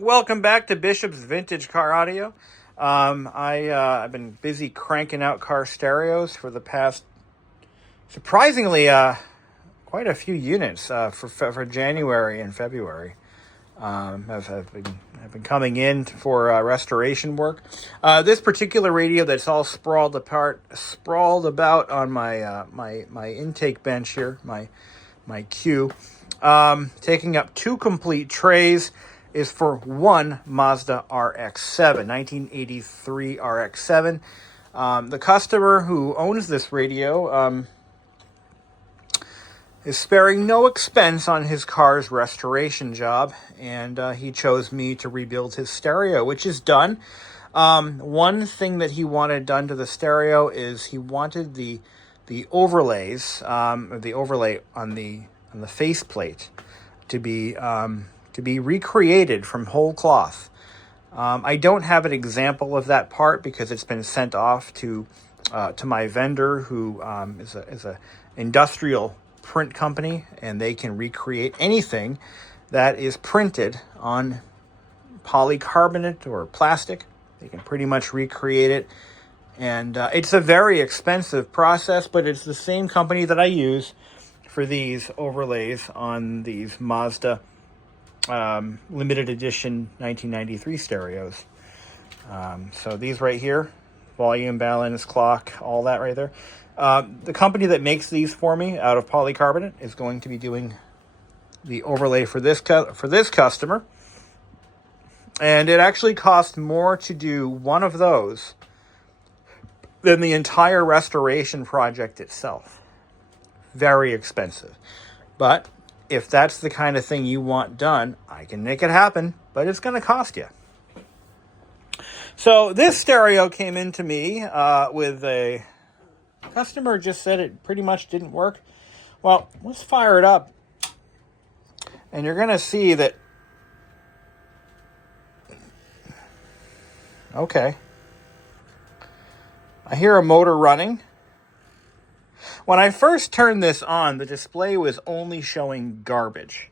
Welcome back to Bishop's Vintage Car Audio. I've been busy cranking out car stereos for the past, surprisingly, quite a few units for January and February. I've been coming in for restoration work. This particular radio that's all sprawled about on my intake bench here, my queue, taking up two complete trays, is for one Mazda RX-7, 1983 RX-7. The customer who owns this radio is sparing no expense on his car's restoration job, and he chose me to rebuild his stereo, which is done. One thing that he wanted done to the stereo is he wanted the overlays, the overlay on the faceplate to be recreated from whole cloth. I don't have an example of that part because it's been sent off to my vendor, who is a industrial print company, and they can recreate anything that is printed on polycarbonate or plastic. They can pretty much recreate it, and it's a very expensive process, but it's the same company that I use for these overlays on these Mazda limited edition 1993 stereos. So these right here, volume, balance, clock, all that right there. The company that makes these for me out of polycarbonate is going to be doing the overlay for this customer. And it actually costs more to do one of those than the entire restoration project itself. Very expensive. But if that's the kind of thing you want done, I can make it happen, but it's going to cost you. So this stereo came into me with a customer just said it pretty much didn't work. Well, let's fire it up, and you're going to see that. Okay. I hear a motor running. When I first turned this on, the display was only showing garbage.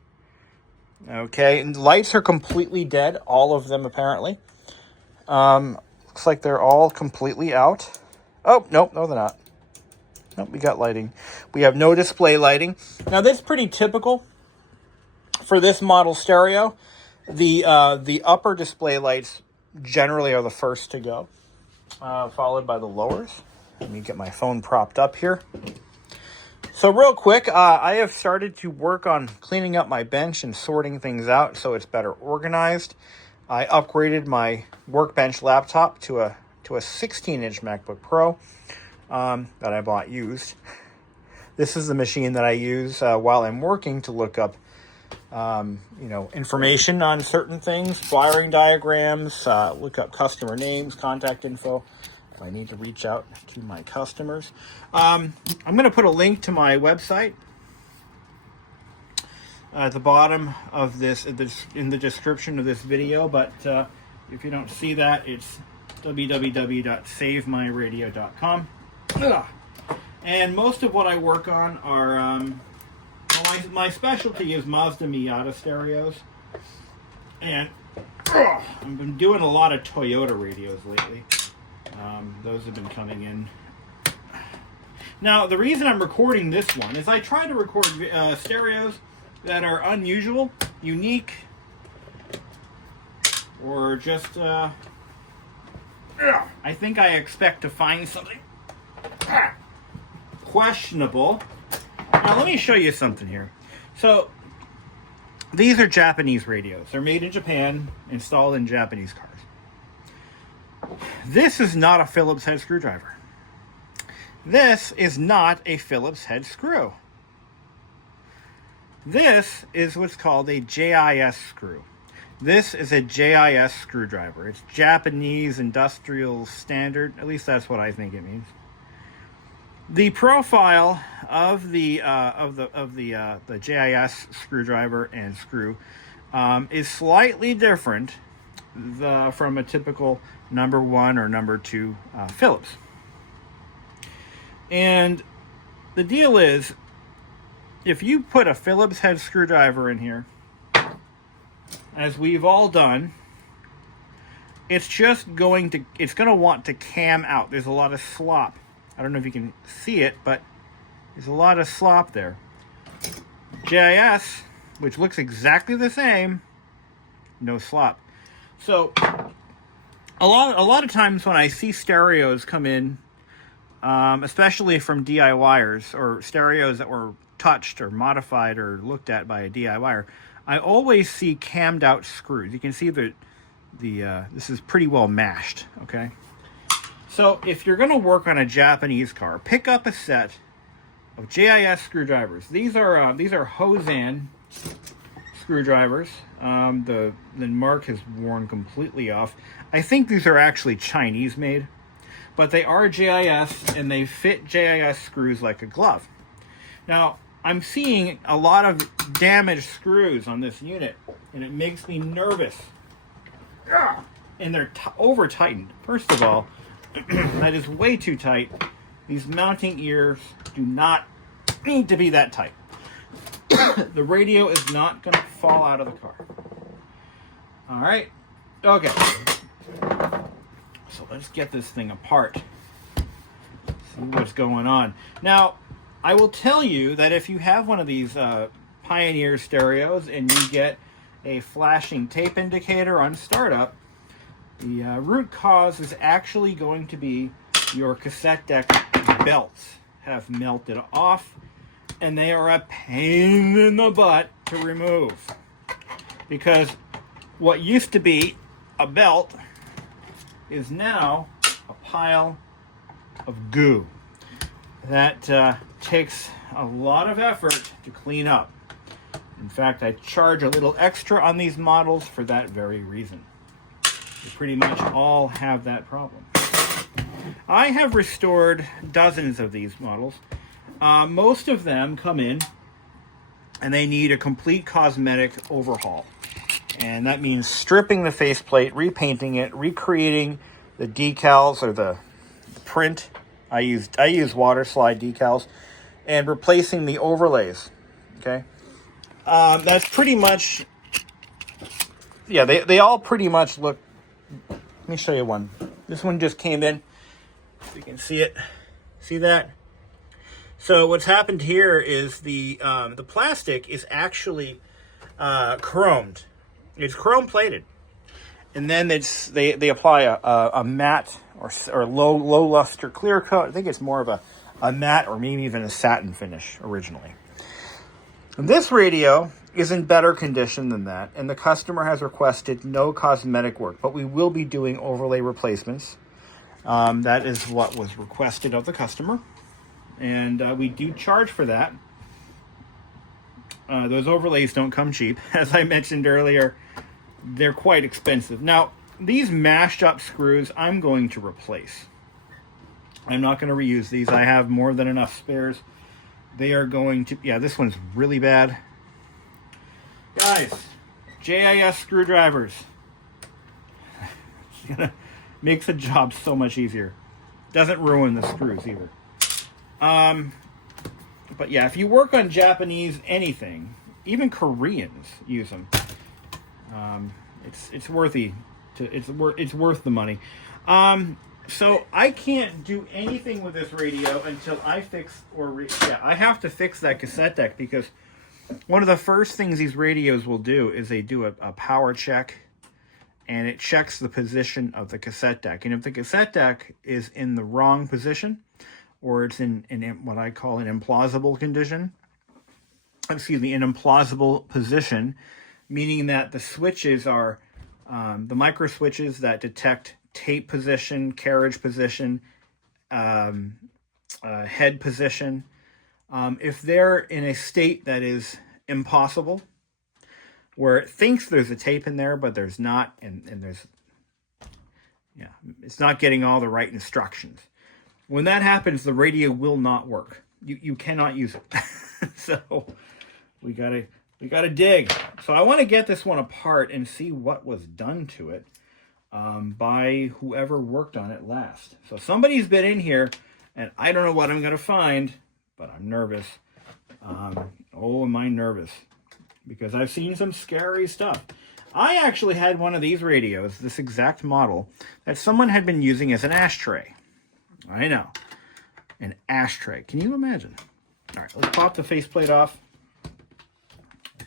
Okay, and lights are completely dead, all of them apparently. Looks like they're all completely out. Oh, nope, no they're not. Nope, we got lighting. We have no display lighting. Now that's pretty typical for this model stereo. The upper display lights generally are the first to go, followed by the lowers. Let me get my phone propped up here. So real quick, I have started to work on cleaning up my bench and sorting things out so it's better organized. I upgraded my Workbench laptop to a 16-inch MacBook Pro that I bought used. This is the machine that I use while I'm working to look up information on certain things, wiring diagrams, look up customer names, contact info. I need to reach out to my customers. I'm going to put a link to my website at the bottom of this, in the description of this video, but if you don't see that, it's www.savemyradio.com. And most of what I work on are, my specialty is Mazda Miata stereos, and I've been doing a lot of Toyota radios lately. Those have been coming in. Now, the reason I'm recording this one is I try to record stereos that are unusual, unique, or just, I think I expect to find something questionable. Now, let me show you something here. So, these are Japanese radios. They're made in Japan, installed in Japanese cars. This is not a Phillips head screwdriver. This is not a Phillips head screw. This is what's called a JIS screw. This is a JIS screwdriver. It's Japanese Industrial Standard. At least that's what I think it means. The profile of the JIS screwdriver and screw is slightly different from a typical number 1 or number 2 Phillips. And the deal is, if you put a Phillips head screwdriver in here, as we've all done, it's going to want to cam out. There's a lot of slop. I don't know if you can see it, but there's a lot of slop there. JIS, which looks exactly the same, no slop. So a lot of times when I see stereos come in, especially from DIYers or stereos that were touched or modified or looked at by a DIYer, I always see cammed out screws. You can see that this is pretty well mashed, okay? So if you're going to work on a Japanese car, pick up a set of JIS screwdrivers. These are Hosan screwdrivers. The mark has worn completely off. I think these are actually Chinese made, but they are JIS and they fit JIS screws like a glove. Now, I'm seeing a lot of damaged screws on this unit, and it makes me nervous. And they're over tightened. First of all, that is way too tight. These mounting ears do not need to be that tight. The radio is not going to fall out of the car. All right. Okay. So let's get this thing apart. See what's going on. Now, I will tell you that if you have one of these Pioneer stereos and you get a flashing tape indicator on startup, the root cause is actually going to be your cassette deck belts have melted off, and they are a pain in the butt to remove. Because what used to be a belt is now a pile of goo that takes a lot of effort to clean up. In fact, I charge a little extra on these models for that very reason. They pretty much all have that problem. I have restored dozens of these models. Most of them come in and they need a complete cosmetic overhaul. And that means stripping the faceplate, repainting it, recreating the decals or the print. I use water slide decals, and replacing the overlays. Okay, that's pretty much. Yeah, they all pretty much look. Let me show you one. This one just came in. If you can see it, see that. So what's happened here is the plastic is actually chromed. It's chrome plated, and then they apply a matte or low luster clear coat. I think it's more of a matte or maybe even a satin finish originally. And this radio is in better condition than that, and the customer has requested no cosmetic work, but we will be doing overlay replacements. That is what was requested of the customer, and we do charge for that. Those overlays don't come cheap. As I mentioned earlier, they're quite expensive. Now, these mashed up screws, I'm going to replace. I'm not going to reuse these. I have more than enough spares. They are going to... Yeah, this one's really bad. Guys, JIS screwdrivers. It's going to make the job so much easier. Doesn't ruin the screws either. But yeah, if you work on Japanese anything, even Koreans use them. It's worthy. It's worth the money. So I can't do anything with this radio until I fix I have to fix that cassette deck, because one of the first things these radios will do is they do a power check, and it checks the position of the cassette deck. And if the cassette deck is in the wrong position, or it's in what I call an implausible condition, an implausible position, meaning that the switches are the micro switches that detect tape position, carriage position, head position. If they're in a state that is impossible, where it thinks there's a tape in there, but there's not, and there's, it's not getting all the right instructions. When that happens, the radio will not work. You cannot use it. So we gotta dig. So I want to get this one apart and see what was done to it by whoever worked on it last. So somebody's been in here, and I don't know what I'm gonna find, but I'm nervous. Oh, am I nervous? Because I've seen some scary stuff. I actually had one of these radios, this exact model, that someone had been using as an ashtray. I know. An ashtray. Can you imagine? All right, let's pop the faceplate off.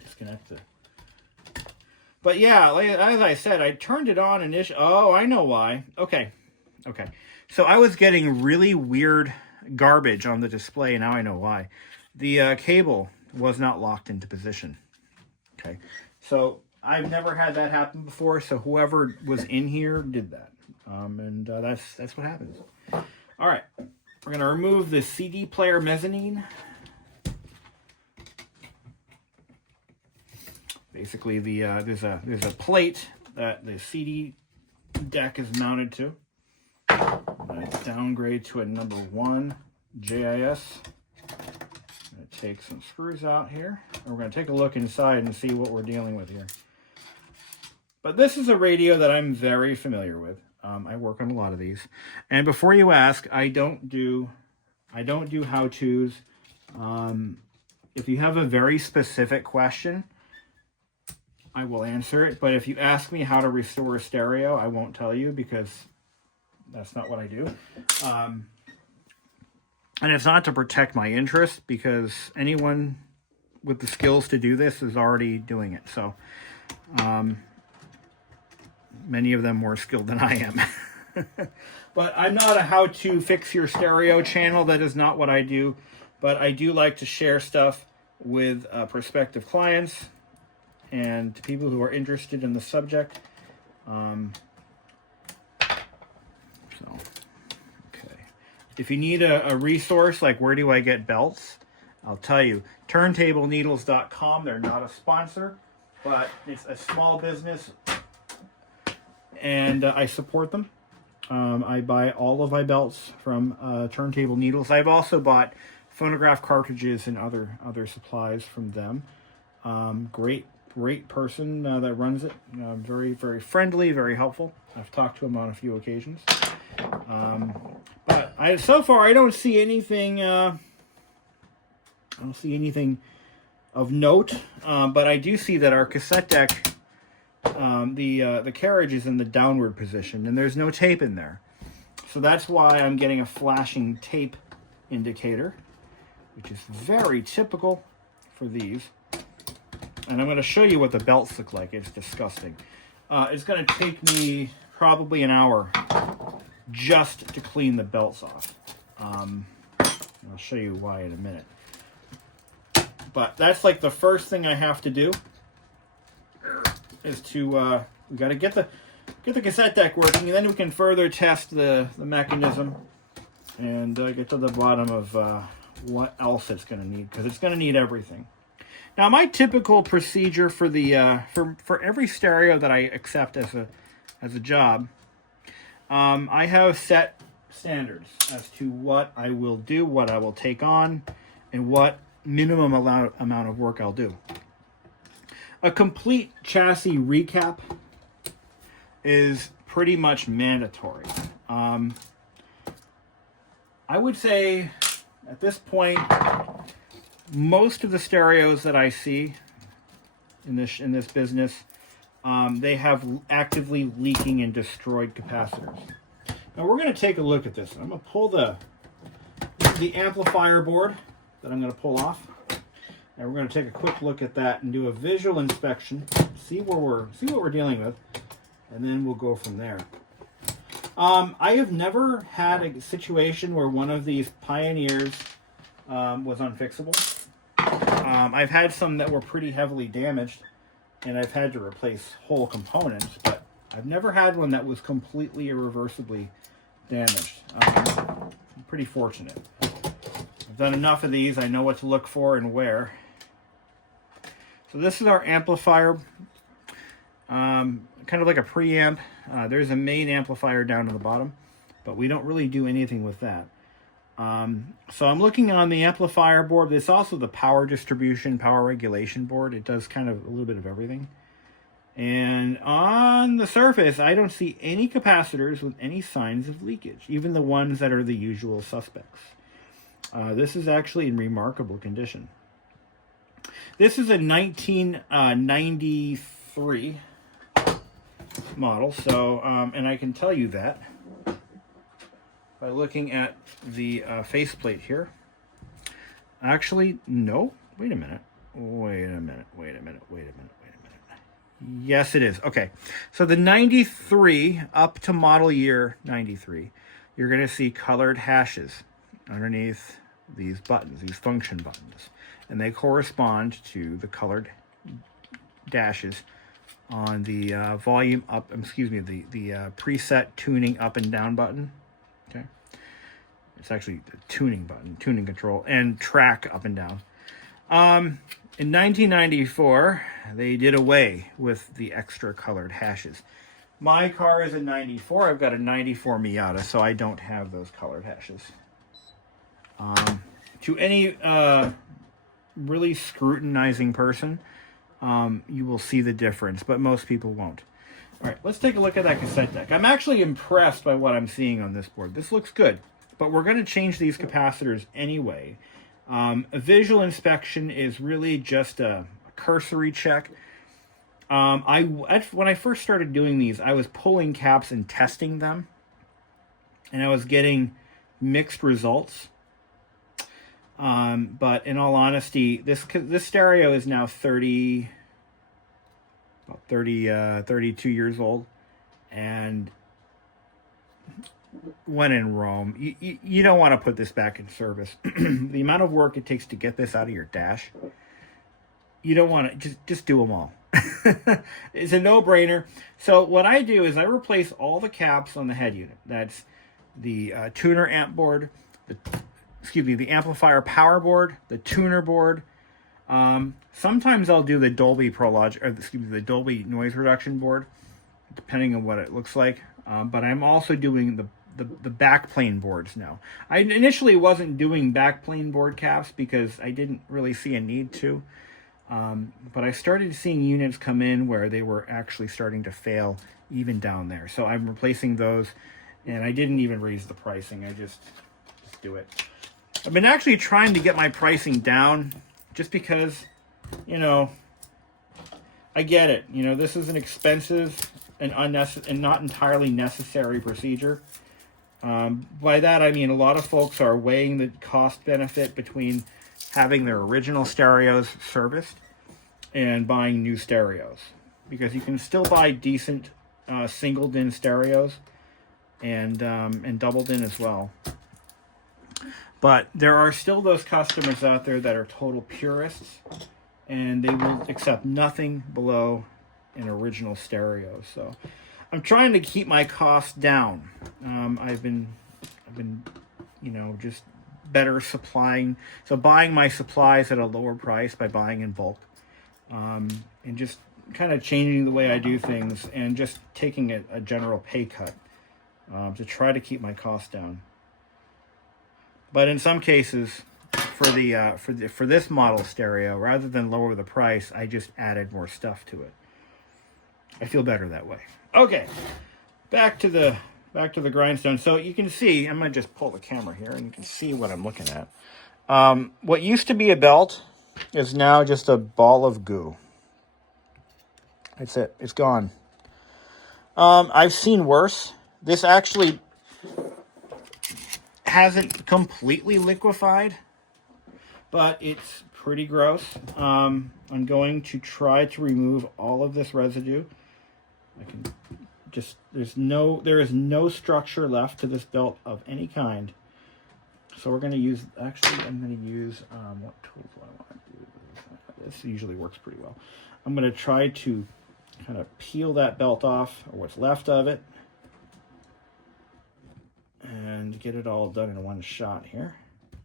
Disconnect it. But yeah, as I said, I turned it on initially. Oh, I know why. Okay. So I was getting really weird garbage on the display. Now I know why. The cable was not locked into position. Okay. So I've never had that happen before. So whoever was in here did that. And that's what happens. All right. We're going to remove the CD player mezzanine. Basically, there's a plate that the CD deck is mounted to. I downgrade to a number 1 JIS. I'm going to take some screws out here. And we're going to take a look inside and see what we're dealing with here. But this is a radio that I'm very familiar with. I work on a lot of these. And before you ask, I don't do how-tos. If you have a very specific question, I will answer it. But if you ask me how to restore a stereo, I won't tell you because that's not what I do. And it's not to protect my interest because anyone with the skills to do this is already doing it. So many of them more skilled than I am. But I'm not a how to fix your stereo channel. That is not what I do. But I do like to share stuff with prospective clients and people who are interested in the subject. If you need a resource like where do I get belts, I'll tell you. TurntableNeedles.com. They're not a sponsor, but it's a small business, and I support them. I buy all of my belts from Turntable Needles. I've also bought phonograph cartridges and other supplies from them. Great person that runs it. Very, very friendly, very helpful. I've talked to him on a few occasions. But so far I don't see anything. I don't see anything of note. But I do see that our cassette deck, the carriage is in the downward position, and there's no tape in there. So that's why I'm getting a flashing tape indicator, which is very typical for these. And I'm going to show you what the belts look like. It's disgusting. It's going to take me probably an hour just to clean the belts off. I'll show you why in a minute. But that's like the first thing I have to do is to we got to get the cassette deck working, and then we can further test the mechanism and get to the bottom of what else it's going to need, because it's going to need everything. Now, my typical procedure for the for every stereo that I accept as a job, I have set standards as to what I will do, what I will take on, and what minimum amount of work I'll do. A complete chassis recap is pretty much mandatory. I would say at this point, most of the stereos that I see in this business, they have actively leaking and destroyed capacitors. Now we're going to take a look at this. I'm going to pull the amplifier board that I'm going to pull off, and we're going to take a quick look at that and do a visual inspection, see what we're dealing with, and then we'll go from there. I have never had a situation where one of these Pioneers was unfixable. I've had some that were pretty heavily damaged, and I've had to replace whole components, but I've never had one that was completely irreversibly damaged. I'm pretty fortunate. I've done enough of these. I know what to look for and where. So this is our amplifier, kind of like a preamp. There's a main amplifier down to the bottom, but we don't really do anything with that. So I'm looking on the amplifier board. There's also the power distribution, power regulation board. It does kind of a little bit of everything. And on the surface, I don't see any capacitors with any signs of leakage, even the ones that are the usual suspects. This is actually in remarkable condition. This is a 1993 model. So, and I can tell you that by looking at the faceplate here. Actually, no. Wait a minute. Yes, it is. Okay. So the 93 up to model year 93, you're going to see colored hashes underneath these buttons, these function buttons. And they correspond to the colored dashes on the volume up, excuse me, the preset tuning up and down button. Okay. It's actually the tuning button, tuning control, and track up and down. In 1994, they did away with the extra colored hashes. My car is a 94. I've got a 94 Miata, so I don't have those colored hashes. To any really scrutinizing person, you will see the difference, but most people won't. All right, let's take a look at that cassette deck. I'm actually impressed by what I'm seeing on this board. This looks good, but we're going to change these capacitors anyway. A visual inspection is really just a cursory check. When I first started doing these, I was pulling caps and testing them, and I was getting mixed results. But in all honesty, this stereo is now 32 years old, and when in Rome, you don't want to put this back in service. The amount of work it takes to get this out of your dash, you don't want to, just do them all. It's a no-brainer. So what I do is I replace all the caps on the head unit. That's the tuner amp board, the amplifier power board, the tuner board. Sometimes I'll do the Dolby the Dolby noise reduction board, depending on what it looks like. But I'm also doing the backplane boards now. I initially wasn't doing backplane board caps because I didn't really see a need to. But I started seeing units come in where they were actually starting to fail even down there. So I'm replacing those, and I didn't even raise the pricing. I just do it. I've been actually trying to get my pricing down just because, I get it. This is an expensive and not entirely necessary procedure. By that, I mean a lot of folks are weighing the cost benefit between having their original stereos serviced and buying new stereos, because you can still buy decent single DIN stereos and double DIN as well. But there are still those customers out there that are total purists, and they will accept nothing below an original stereo. So I'm trying to keep my costs down. I've been just better supplying, so buying my supplies at a lower price by buying in bulk, and just kind of changing the way I do things, and just taking a general pay cut to try to keep my costs down. But in some cases, for this model stereo, rather than lower the price, I just added more stuff to it. I feel better that way. Okay, back to the grindstone. So you can see, I'm going to just pull the camera here, and you can see what I'm looking at. What used to be a belt is now just a ball of goo. That's it. It's gone. I've seen worse. This actually hasn't completely liquefied, but it's pretty gross. I'm going to try to remove all of this residue. There is no structure left to this belt of any kind. So we're going to use, I'm going to use, what tools do I want to do? This usually works pretty well. I'm going to try to kind of peel that belt off, or what's left of it, and get it all done in one shot here.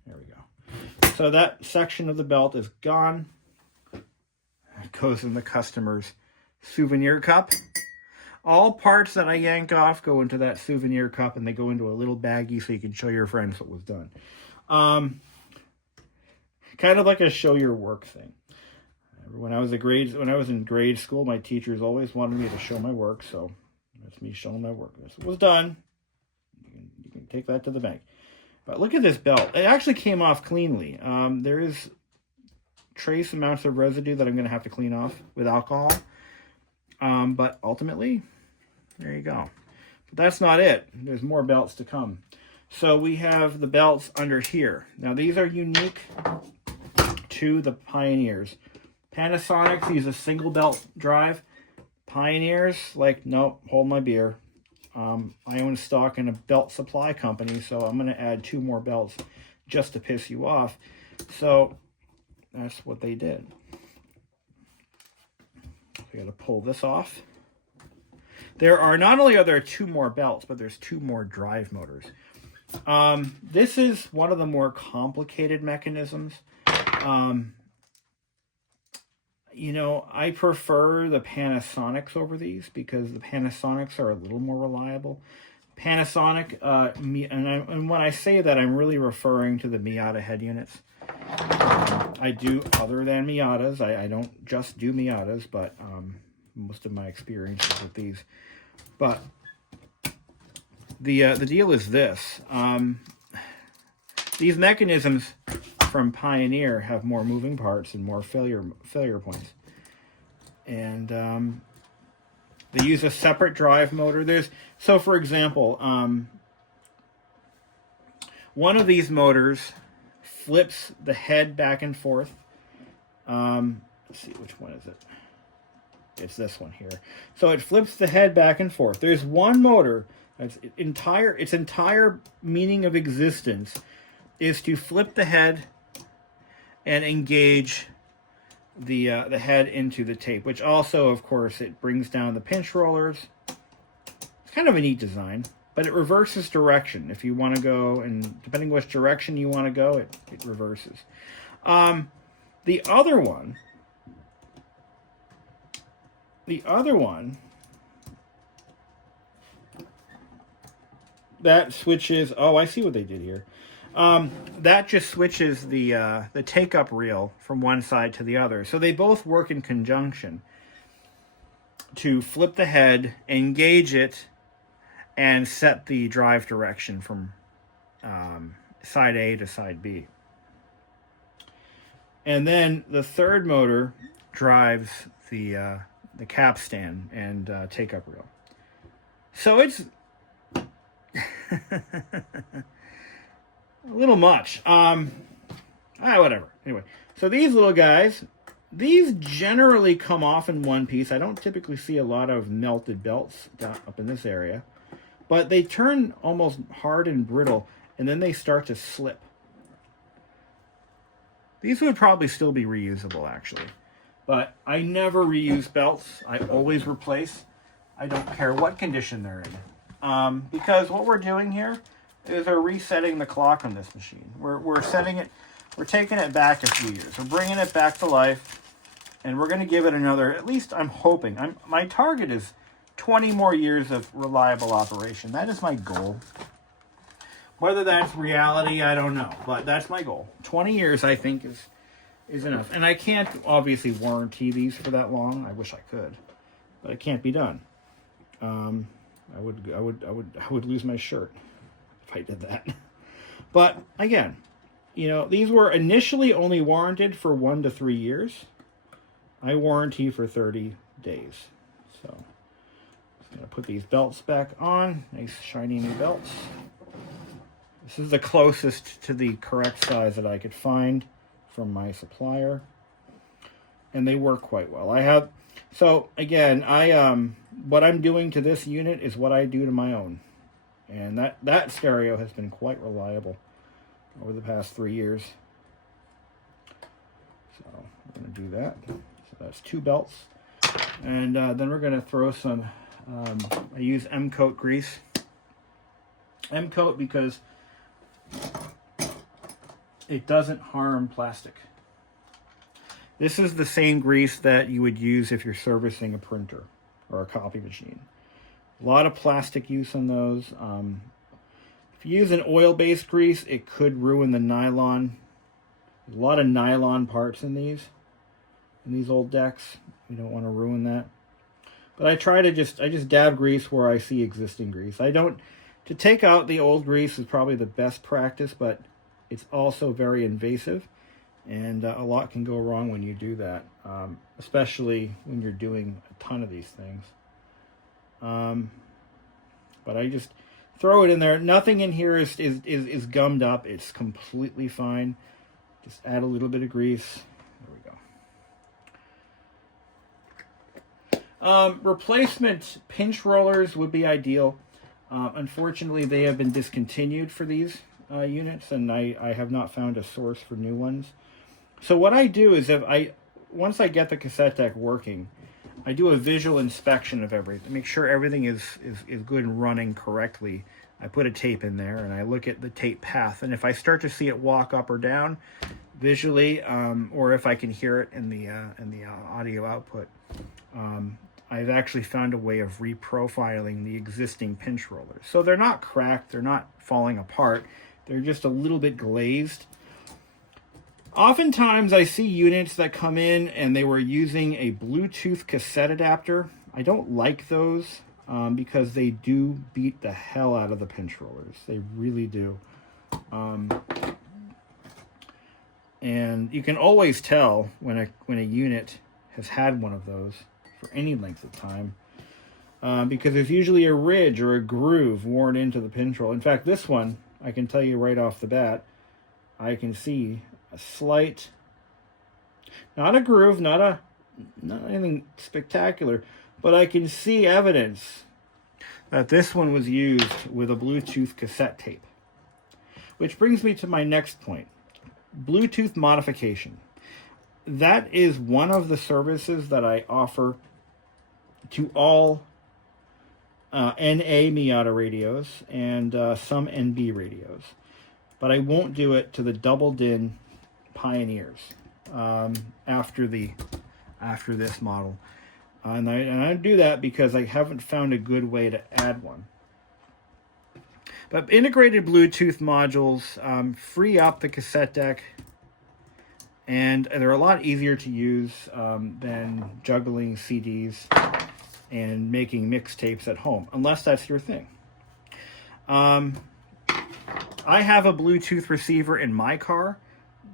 There we go. So that section of the belt is gone. It goes in the customer's souvenir cup. All parts that I yank off go into that souvenir cup, and they go into a little baggie so you can show your friends what was done. Kind of like a show your work thing. When I was in grade school, my teachers always wanted me to show my work, so that's me showing my work. This was done. You can take that to the bank. But look at this belt. It actually came off cleanly. There is trace amounts of residue that I'm going to have to clean off with alcohol. But ultimately, There you go. But that's not it. There's more belts to come. So we have the belts under here. Now these are unique to the Pioneers. Panasonics use a single belt drive. Pioneers, like, nope, hold my beer. I own stock in a belt supply company, so I'm going to add 2 more belts just to piss you off. So that's what they did. We got to pull this off. There are, not only are there 2 more belts, but there's 2 more drive motors. This is one of the more complicated mechanisms. You know, I prefer the Panasonics over these because the Panasonics are a little more reliable. Panasonic, and when I say that, I'm really referring to the Miata head units. I do other than Miatas. I don't just do Miatas, but most of my experiences with these. But the deal is this. These mechanisms from Pioneer have more moving parts and more failure points. And they use a separate drive motor. So for example, one of these motors flips the head back and forth. Let's see, which one is it? It's this one here. So it flips the head back and forth. There's one motor that's its entire meaning of existence is to flip the head and engage the head into the tape, which also, of course, it brings down the pinch rollers. It's kind of a neat design, but it reverses direction. If you want to go, and depending which direction you want to go, it reverses. The other one, that switches, oh, I see what they did here. That just switches the take-up reel from one side to the other. So they both work in conjunction to flip the head, engage it, and set the drive direction from side A to side B. And then the third motor drives the capstan and take-up reel. So it's a little much. Whatever. Anyway, so these little guys, these generally come off in one piece. I don't typically see a lot of melted belts up in this area, but they turn almost hard and brittle, and then they start to slip. These would probably still be reusable, actually, but I never reuse belts. I always replace. I don't care what condition they're in, because what we're doing here is we're resetting the clock on this machine. We're setting it, we're taking it back a few years. We're bringing it back to life, and we're going to give it another, at least I'm hoping, my target is 20 more years of reliable operation. That is my goal. Whether that's reality, I don't know, but that's my goal. 20 years, I think, is enough. And I can't obviously warranty these for that long. I wish I could, but it can't be done. I would lose my shirt if I did that. But again, you know, these were initially only warranted for 1 to 3 years. I warranty for 30 days. So I'm going to put these belts back on. Nice shiny new belts. This is the closest to the correct size that I could find from my supplier. And they work quite well. So again, what I'm doing to this unit is what I do to my own. And that stereo has been quite reliable over the past 3 years. So we're going to do that. So that's 2 belts. And then we're going to throw some, I use M-Coat grease. M-Coat because it doesn't harm plastic. This is the same grease that you would use if you're servicing a printer or a copy machine. A lot of plastic use on those. If you use an oil-based grease, it could ruin the nylon. There's a lot of nylon parts in these old decks. You don't want to ruin that. But I just dab grease where I see existing grease. To take out the old grease is probably the best practice, but it's also very invasive, and a lot can go wrong when you do especially when you're doing a ton of these things. but I just throw it in there. Nothing in here is gummed up. It's completely fine. Just add a little bit of grease. There we go. Replacement pinch rollers would be ideal. Unfortunately, they have been discontinued for these units, and I have not found a source for new ones. So what I do is once I get the cassette deck working, I do a visual inspection of everything, make sure everything is good and running correctly. I put a tape in there and I look at the tape path, and if I start to see it walk up or down visually, or if I can hear it in the audio output, I've actually found a way of reprofiling the existing pinch rollers. So they're not cracked, they're not falling apart, they're just a little bit glazed. Oftentimes I see units that come in and they were using a Bluetooth cassette adapter. I don't like those because they do beat the hell out of the pinch rollers. They really do. And you can always tell when a unit has had one of those for any length of time, because there's usually a ridge or a groove worn into the pinch roll. In fact, this one, I can tell you right off the bat, I can see a slight, not a groove, not anything spectacular, but I can see evidence that this one was used with a Bluetooth cassette tape. Which brings me to my next point, Bluetooth modification. That is one of the services that I offer to all NA Miata radios and some NB radios. But I won't do it to the double DIN Pioneers after this model. And I do that because I haven't found a good way to add one. But integrated Bluetooth modules free up the cassette deck, and they're a lot easier to use than juggling CDs and making mixtapes at home, unless that's your thing. I have a Bluetooth receiver in my car,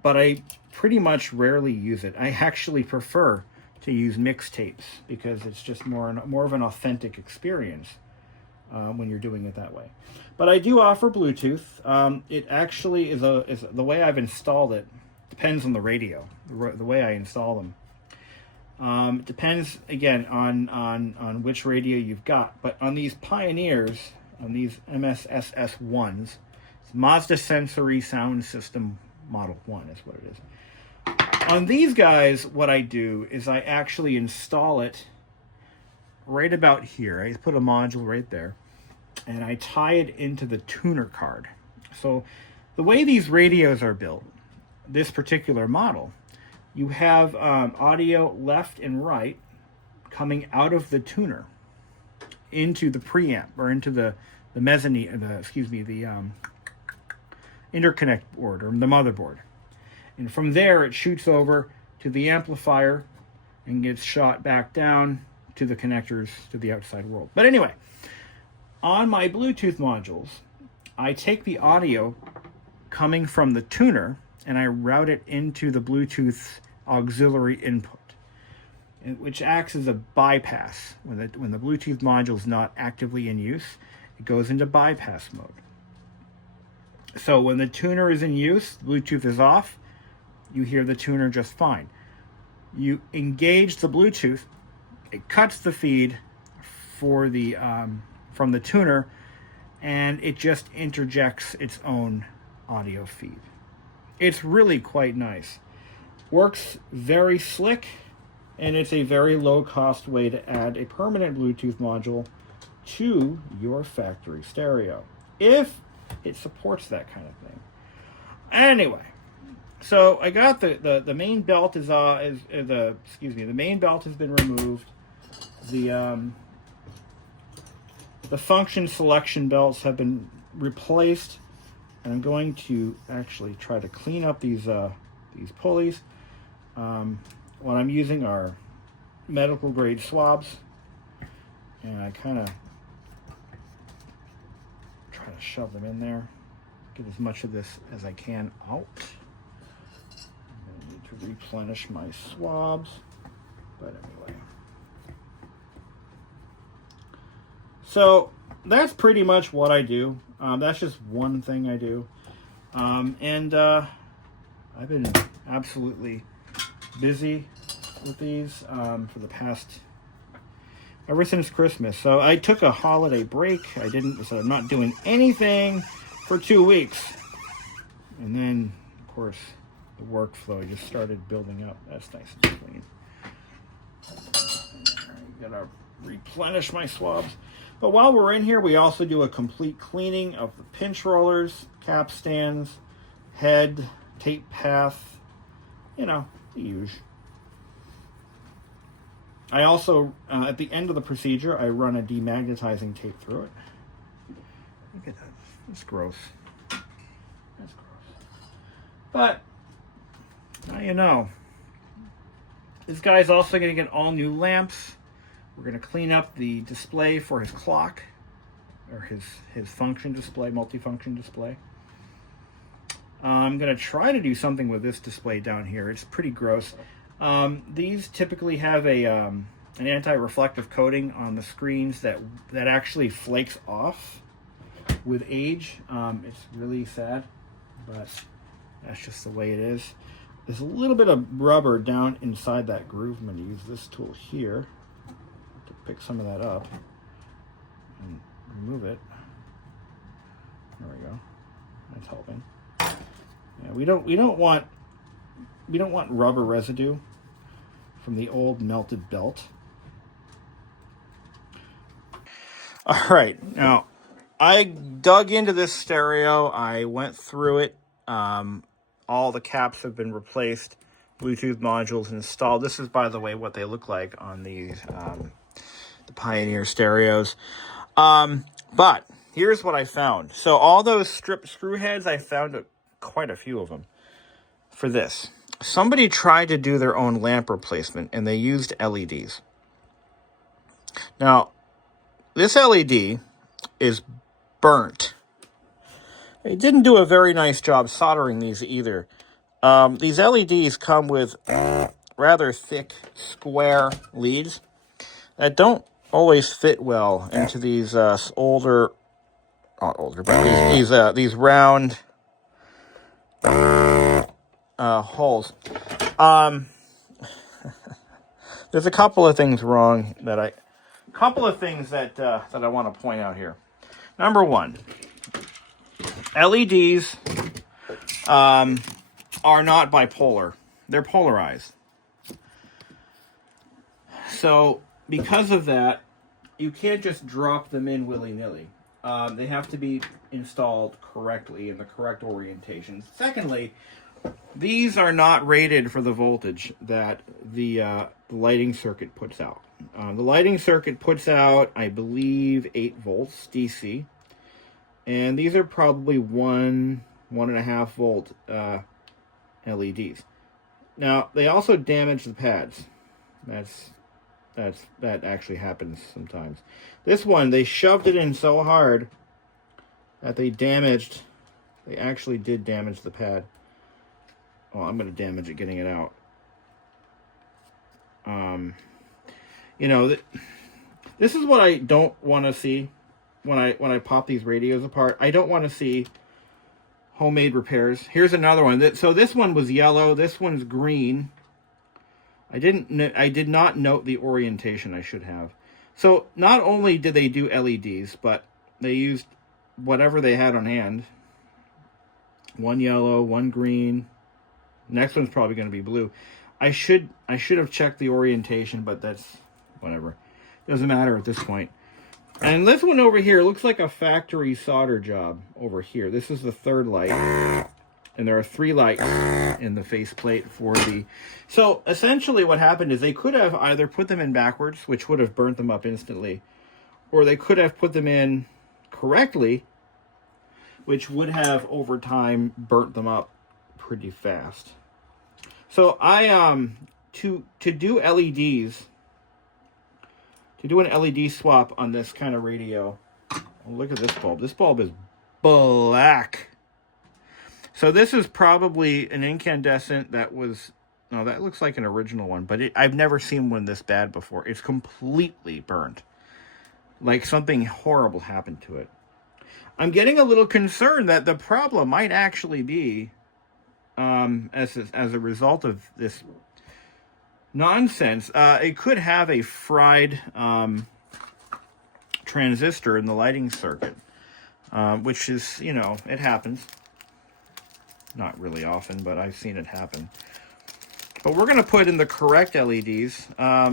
but I pretty much rarely use it. I actually prefer to use mixtapes because it's just more of an authentic experience when you're doing it that way. But I do offer Bluetooth. It actually is the way I've installed it depends on the radio, the way I install them. It depends again on which radio you've got. But on these Pioneers, on these MSSS1s, it's Mazda Sensory Sound System Model 1 is what it is. On these guys, what I do is I actually install it right about here. I put a module right there, and I tie it into the tuner card. So the way these radios are built, this particular model, you have audio left and right coming out of the tuner into the preamp, or into the mezzanine, the interconnect board, or the motherboard. And from there, it shoots over to the amplifier and gets shot back down to the connectors to the outside world. But anyway, on my Bluetooth modules, I take the audio coming from the tuner and I route it into the Bluetooth auxiliary input, which acts as a bypass. When the Bluetooth module is not actively in use, it goes into bypass mode. So when the tuner is in use, Bluetooth is off, you hear the tuner just fine. You engage the Bluetooth, it cuts the feed for the from the tuner, and it just interjects its own audio feed. It's really quite nice. Works very slick, and it's a very low-cost way to add a permanent Bluetooth module to your factory stereo, if it supports that kind of thing. Anyway, so I got the main belt the main belt has been removed. The function selection belts have been replaced, and I'm going to actually try to clean up these pulleys. What I'm using are medical grade swabs, and I kind of try to shove them in there, get as much of this as I can out. I need to replenish my swabs, but anyway. So that's pretty much what I do. That's just one thing I do. I've been absolutely busy with these for the past, ever since Christmas. So I took a holiday break. So I'm not doing anything for 2 weeks. And then, of course, the workflow just started building up. That's nice and clean. I gotta replenish my swabs. But while we're in here, we also do a complete cleaning of the pinch rollers, cap stands, head, tape path, you know, the usual. I also, at the end of the procedure, I run a demagnetizing tape through it. Look at that. That's gross. That's gross. But, now you know. This guy's also going to get all new lamps. We're going to clean up the display for his clock, or his function display, multifunction display. I'm going to try to do something with this display down here. It's pretty gross. These typically have an anti-reflective coating on the screens that actually flakes off with age. It's really sad, but that's just the way it is. There's a little bit of rubber down inside that groove. I'm going to use this tool here to pick some of that up and remove it. There we go. That's helping. Yeah, we don't want rubber residue from the old melted belt. All right, now I dug into this stereo. I went through it. All the caps have been replaced. Bluetooth modules installed. This is, by the way, what they look like on these the Pioneer stereos. But here's what I found. So all those strip screw heads, I found quite a few of them for this. Somebody tried to do their own lamp replacement, and they used LEDs. Now, this LED is burnt. They didn't do a very nice job soldering these either. These LEDs come with rather thick, square leads that don't always fit well into these these round holes. There's a couple of things wrong that I want to point out here. Number one, LEDs are not bipolar. They're polarized. So because of that, you can't just drop them in willy-nilly. They have to be installed correctly in the correct orientation. Secondly, these are not rated for the voltage that the lighting circuit puts out. The lighting circuit puts out, I believe, 8 volts DC. And these are probably 1.5 volt LEDs. Now, they also damage the pads. That actually happens sometimes. This one, they shoved it in so hard that they actually did damage the pad. Well, I'm going to damage it getting it out. This is what I don't want to see when I pop these radios apart. I don't want to see homemade repairs. Here's another one. So this one was yellow. This one's green. I did not note the orientation I should have. So not only did they do LEDs, but they used whatever they had on hand. One yellow, one green. Next one's probably going to be blue. I should have checked the orientation, but that's whatever. Doesn't matter at this point. And this one over here looks like a factory solder job over here. This is the third light. And there are 3 lights in the faceplate for the... So essentially what happened is they could have either put them in backwards, which would have burnt them up instantly, or they could have put them in correctly, which would have over time burnt them up pretty fast. So I to do LEDs, to do an LED swap on this kind of radio, look at this bulb. This bulb is black. So this is probably an incandescent that was, no, that looks like an original one, but I've never seen one this bad before. It's completely burnt. like something horrible happened to it. I'm getting a little concerned that the problem might actually be as a result of this nonsense. It could have a fried transistor in the lighting circuit, which is, you know, it happens. Not really often, but I've seen it happen. But we're going to put in the correct LEDs,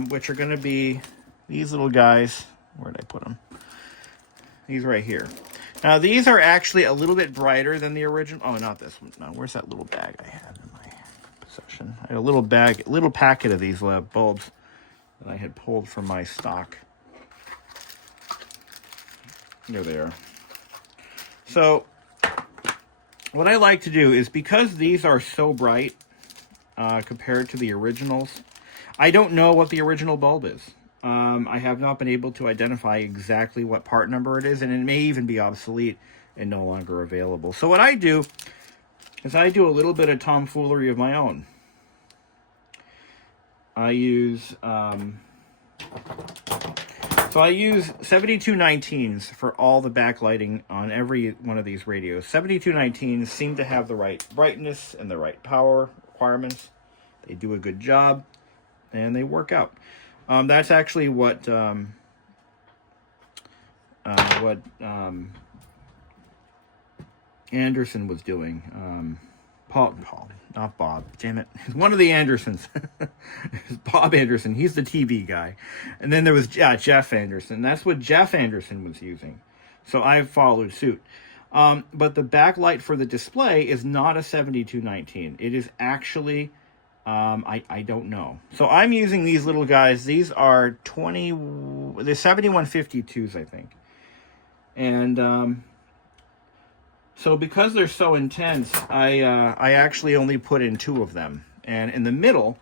which are going to be these little guys. Where did I put them? These right here. Now, these are actually a little bit brighter than the original. Oh, not this one. No, where's that little bag I had in my possession? I had a little bag, little packet of these bulbs that I had pulled from my stock. There they are. So, what I like to do is, because these are so bright compared to the originals, I don't know what the original bulb is. I have not been able to identify exactly what part number it is, and it may even be obsolete and no longer available. So what I do is I do a little bit of tomfoolery of my own. I use 7219s for all the backlighting on every one of these radios. 7219s seem to have the right brightness and the right power requirements. They do a good job, and they work out. That's actually what Anderson was doing. Paul, not Bob. Damn it! One of the Andersons. Bob Anderson. He's the TV guy. And then there was Jeff Anderson. That's what Jeff Anderson was using. So I followed suit. But the backlight for the display is not a 7219. It is actually, I don't know. So I'm using these little guys. These are they're 7152s, I think. And so because they're so intense, I actually only put in 2 of them. And in the middle,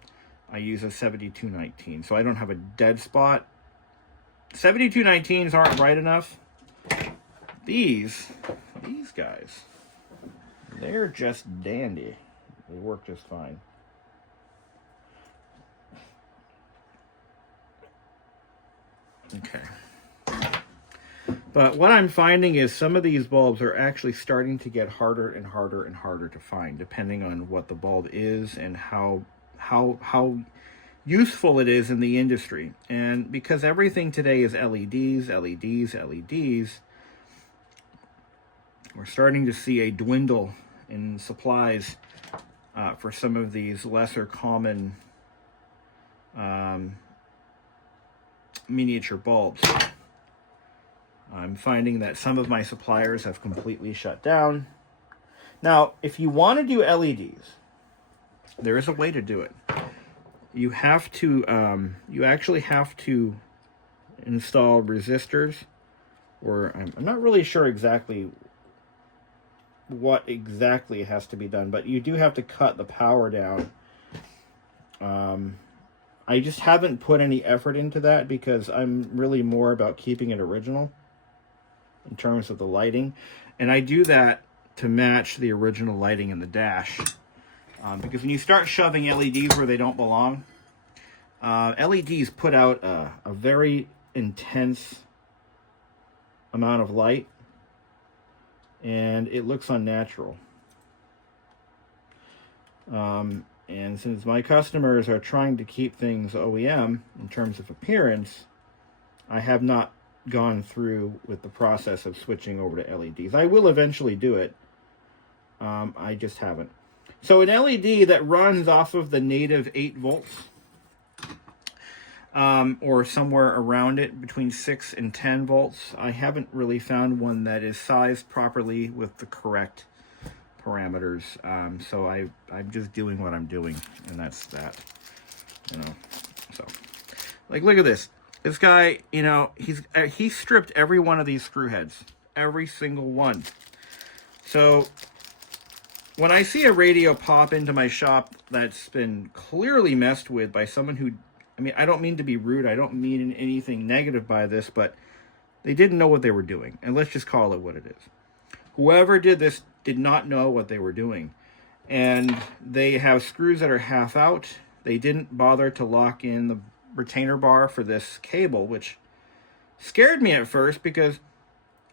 I use a 7219. So I don't have a dead spot. 7219s aren't bright enough. These guys, they're just dandy. They work just fine. Okay. But what I'm finding is some of these bulbs are actually starting to get harder and harder and harder to find, depending on what the bulb is and how useful it is in the industry. And because everything today is LEDs, we're starting to see a dwindle in supplies for some of these lesser common miniature bulbs. I'm finding that some of my suppliers have completely shut down. Now, if you want to do LEDs, there is a way to do it. You have to, you actually have to install resistors, or I'm not really sure exactly what exactly has to be done, but you do have to cut the power down. I just haven't put any effort into that because I'm really more about keeping it original in terms of the lighting. And I do that to match the original lighting in the dash. Because when you start shoving LEDs where they don't belong, LEDs put out a very intense amount of light, and it looks unnatural. And since my customers are trying to keep things OEM in terms of appearance, I have not gone through with the process of switching over to LEDs. I will eventually do it. I just haven't. So an LED that runs off of the native 8 volts, or somewhere around it, between 6 and 10 volts, I haven't really found one that is sized properly with the correct parameters. So I'm just doing what I'm doing, and that's that. You know, so like, look at this. This guy, you know, he stripped every one of these screw heads, every single one. So when I see a radio pop into my shop that's been clearly messed with by someone who, I mean, I don't mean to be rude, I don't mean anything negative by this, but they didn't know what they were doing, and let's just call it what it is. Whoever did this did not know what they were doing, and they have screws that are half out. They didn't bother to lock in the retainer bar for this cable, which Scared me at first because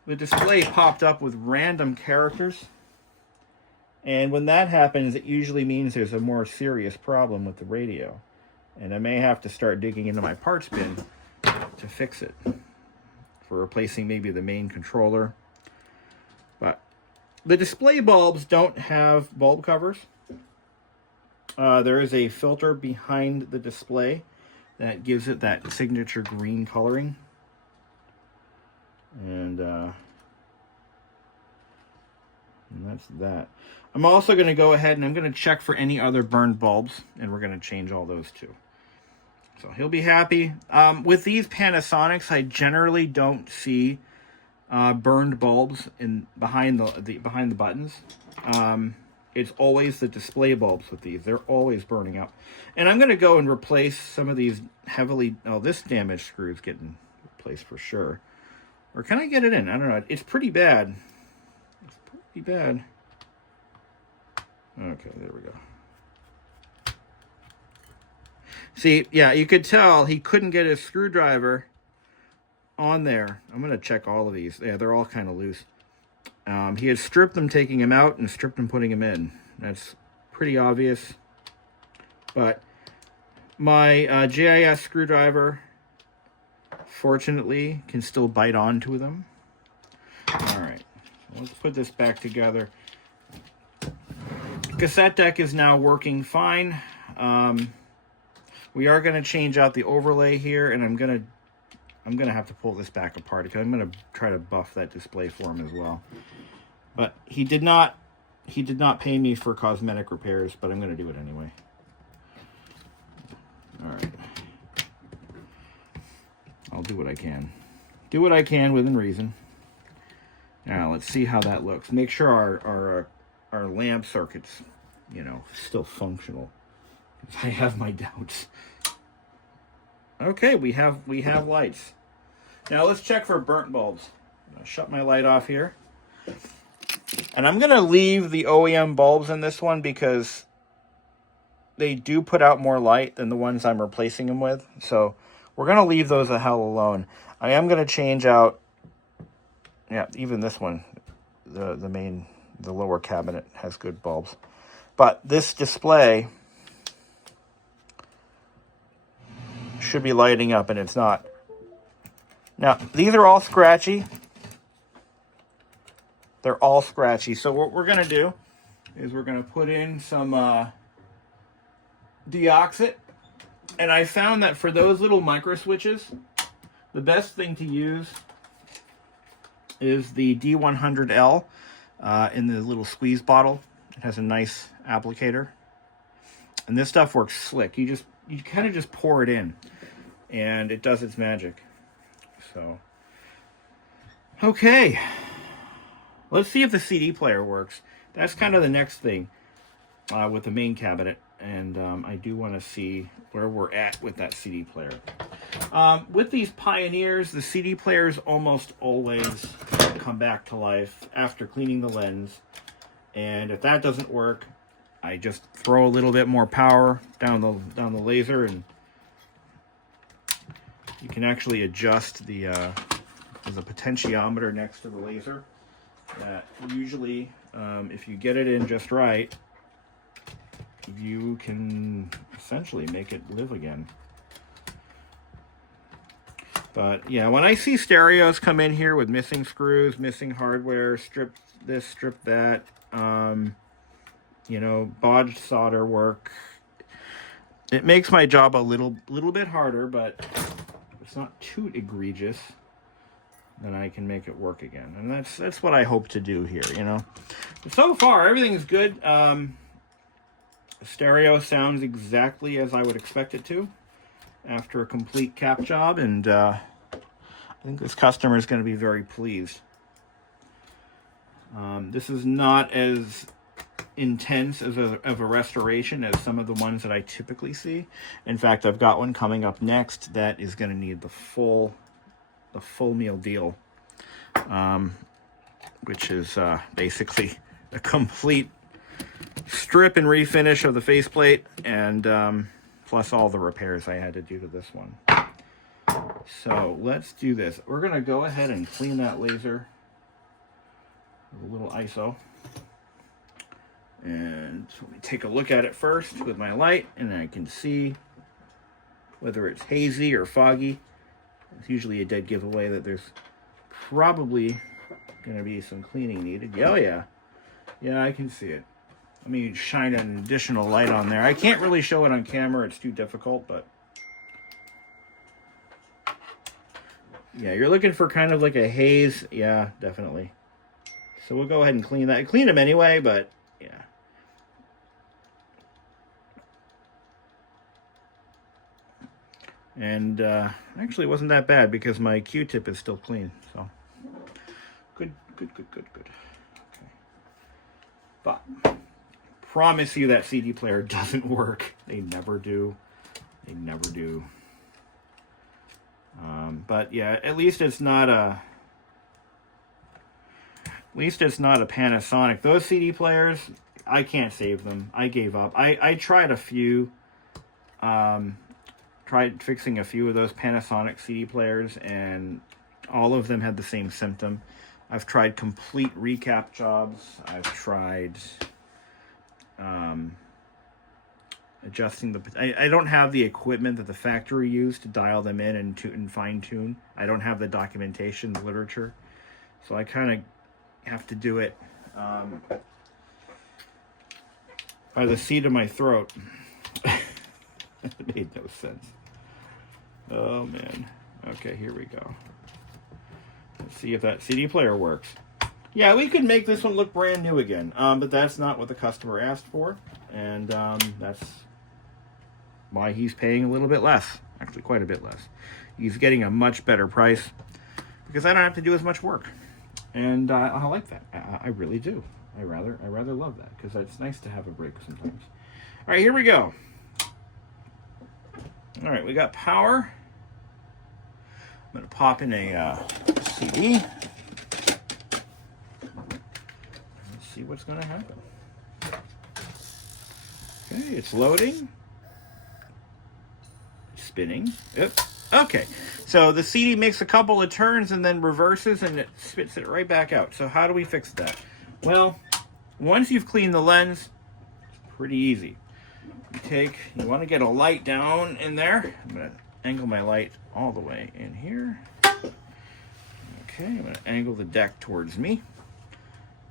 the display popped up with random characters. And when that happens, it usually means there's a more serious problem with the radio. And I may have to start digging into my parts bin to fix it. For replacing maybe the main controller. But the display bulbs don't have bulb covers. There is a filter behind the display that gives it that signature green coloring. And that's that. I'm also going to go ahead and I'm going to check for any other burned bulbs, and we're going to change all those too. So he'll be happy. With these Panasonics, I generally don't see burned bulbs behind the buttons. It's always the display bulbs with these. They're always burning up. And I'm going to go and replace some of these heavily... Oh, this damaged screw is getting replaced for sure. Or can I get it in? I don't know. It's pretty bad. It's pretty bad. Okay, there we go. See, yeah, you could tell he couldn't get his screwdriver on there. I'm going to check all of these. Yeah, they're all kind of loose. He had stripped them taking him out and stripped them putting him in. That's pretty obvious. But my JIS screwdriver, fortunately, can still bite onto them. All right, let's put this back together. Cassette deck is now working fine. We are going to change out the overlay here, and I'm gonna have to pull this back apart because I'm going to try to buff that display for him as well. But he did not pay me for cosmetic repairs, but I'm going to do it anyway. All right. I'll do what I can. Do what I can within reason. Now let's see how that looks. Make sure our lamp circuit's, still functional. I have my doubts. Okay, we have lights. Now let's check for burnt bulbs. I'll shut my light off here. And I'm going to leave the OEM bulbs in this one because they do put out more light than the ones I'm replacing them with. So we're going to leave those the hell alone. I am going to change out, even this one, the lower cabinet has good bulbs. But this display should be lighting up, and it's not. Now, these are all scratchy. They're all scratchy. So what we're going to do is we're going to put in some deoxit. And I found that for those little micro switches, the best thing to use is the D100L in the little squeeze bottle. It has a nice applicator. And this stuff works slick. You kind of just pour it in, and it does its magic. So, okay. Let's see if the CD player works. That's kind of the next thing with the main cabinet. And I do want to see where we're at with that CD player. With these Pioneers, the CD players almost always come back to life after cleaning the lens. And if that doesn't work, I just throw a little bit more power down the laser, and you can actually adjust there's a potentiometer next to the laser that usually, if you get it in just right, you can essentially make it live again. But yeah, when I see stereos come in here with missing screws, missing hardware, strip this, strip that, bodged solder work, it makes my job a little bit harder, but it's not too egregious. Then I can make it work again, and that's what I hope to do here. But so far everything's good. Stereo sounds exactly as I would expect it to after a complete cap job, and I think this customer is going to be very pleased. This is not as intense of a restoration as some of the ones that I typically see. In fact, I've got one coming up next that is going to need the full meal deal, which is basically a complete strip and refinish of the faceplate, and plus all the repairs I had to do to this one. So let's do this. We're going to go ahead and clean that laser with a little ISO. And let me take a look at it first with my light, and I can see whether it's hazy or foggy. It's usually a dead giveaway that there's probably going to be some cleaning needed. Oh yeah. Yeah, I can see it. Let me shine an additional light on there. I can't really show it on camera. It's too difficult, but yeah, you're looking for kind of like a haze. Yeah, definitely. So we'll go ahead and clean that. I clean them anyway, but yeah. And actually it wasn't that bad because my Q-tip is still clean. So good. Okay. But promise you that CD player doesn't work. They never do. They never do. But yeah, at least it's not a Panasonic. Those CD players, I can't save them. I gave up. I tried a few. Tried fixing a few of those Panasonic CD players, and all of them had the same symptom. I've tried complete recap jobs. I've tried adjusting the... I don't have the equipment that the factory used to dial them in and fine-tune. I don't have the documentation, the literature. So I kind of have to do it by the seat of my throat. It made no sense. Oh, man. Okay, here we go. Let's see if that CD player works. Yeah, we could make this one look brand new again, but that's not what the customer asked for, and that's why he's paying a little bit less, actually quite a bit less. He's getting a much better price because I don't have to do as much work, and I like that. I really do. I rather love that because it's nice to have a break sometimes. All right, here we go. All right, we got power. I'm going to pop in a CD. Let's see what's going to happen. Okay, it's loading. Spinning. Oops. Okay, so the CD makes a couple of turns and then reverses and it spits it right back out. So how do we fix that? Well, once you've cleaned the lens, it's pretty easy. You want to get a light down in there. I'm going to angle my light all the way in here. Okay, I'm going to angle the deck towards me.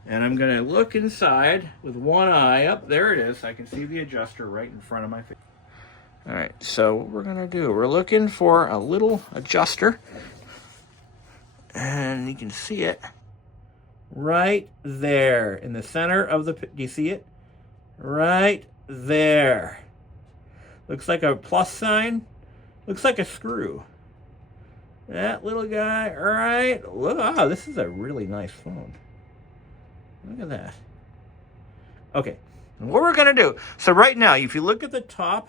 And I'm going to look inside with one eye. Up there it is. I can see the adjuster right in front of my face. All right, so what we're going to do, we're looking for a little adjuster. And you can see it right there in the center of the... Do you see it? Right there. Looks like a plus sign. Looks like a screw. That little guy. All right. Wow, this is a really nice phone. Look at that. Okay. And what we're going to do. So right now, if you look at the top,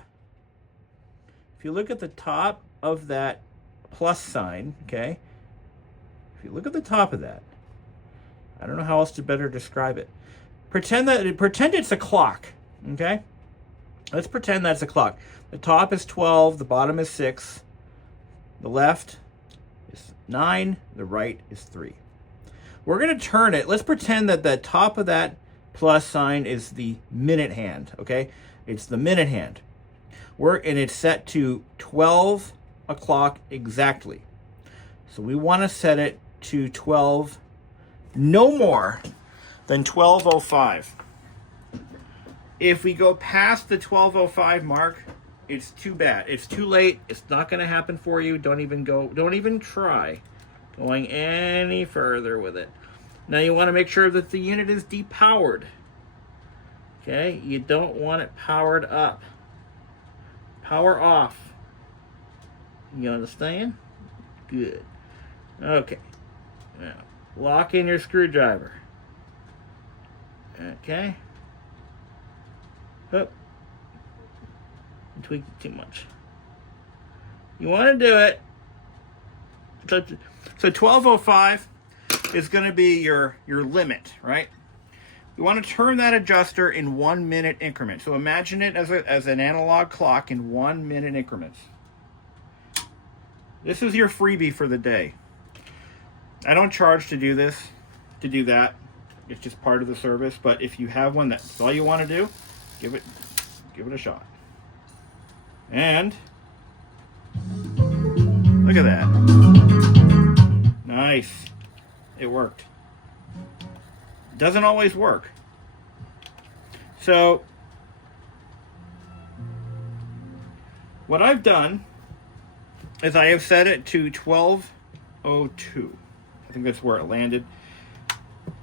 of that plus sign, okay? If you look at the top of that, I don't know how else to better describe it. Pretend it's a clock, okay? Let's pretend that's a clock. The top is 12, the bottom is 6, the left is 9, the right is 3. We're going to turn it. Let's pretend that the top of that plus sign is the minute hand, okay? It's the minute hand. And it's set to 12 o'clock exactly. So we want to set it to 12, no more than 12:05. If we go past the 12:05 mark, it's too bad. It's too late. It's not going to happen for you. Don't even try going any further with it. Now you want to make sure that the unit is depowered. Okay? You don't want it powered up. Power off. You understand? Good. Okay. Now, lock in your screwdriver. Okay. Oh. Tweaked it too much. You want to do it. So 12:05 is going to be your limit, right? You want to turn that adjuster in 1 minute increments. So imagine it as an analog clock in 1 minute increments. This is your freebie for the day. I don't charge to do this, to do that. It's just part of the service. But if you have one that's all you want to do, give it a shot. And look at that. Nice. It worked. Doesn't always work. So what I've done is I have set it to 1202. I think that's where it landed.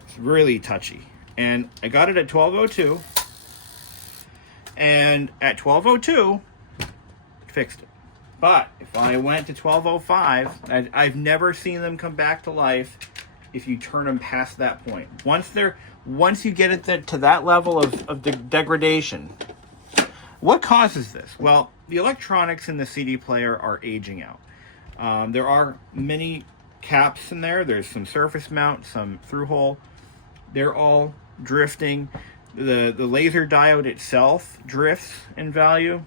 It's really touchy. And I got it at 1202. And at 1202, it fixed it. But if I went to 1205, I've never seen them come back to life if you turn them past that point. Once you get it to that level of degradation. What causes this? Well, the electronics in the CD player are aging out. There are many caps in there. There's some surface mount, some through hole. They're all drifting. The laser diode itself drifts in value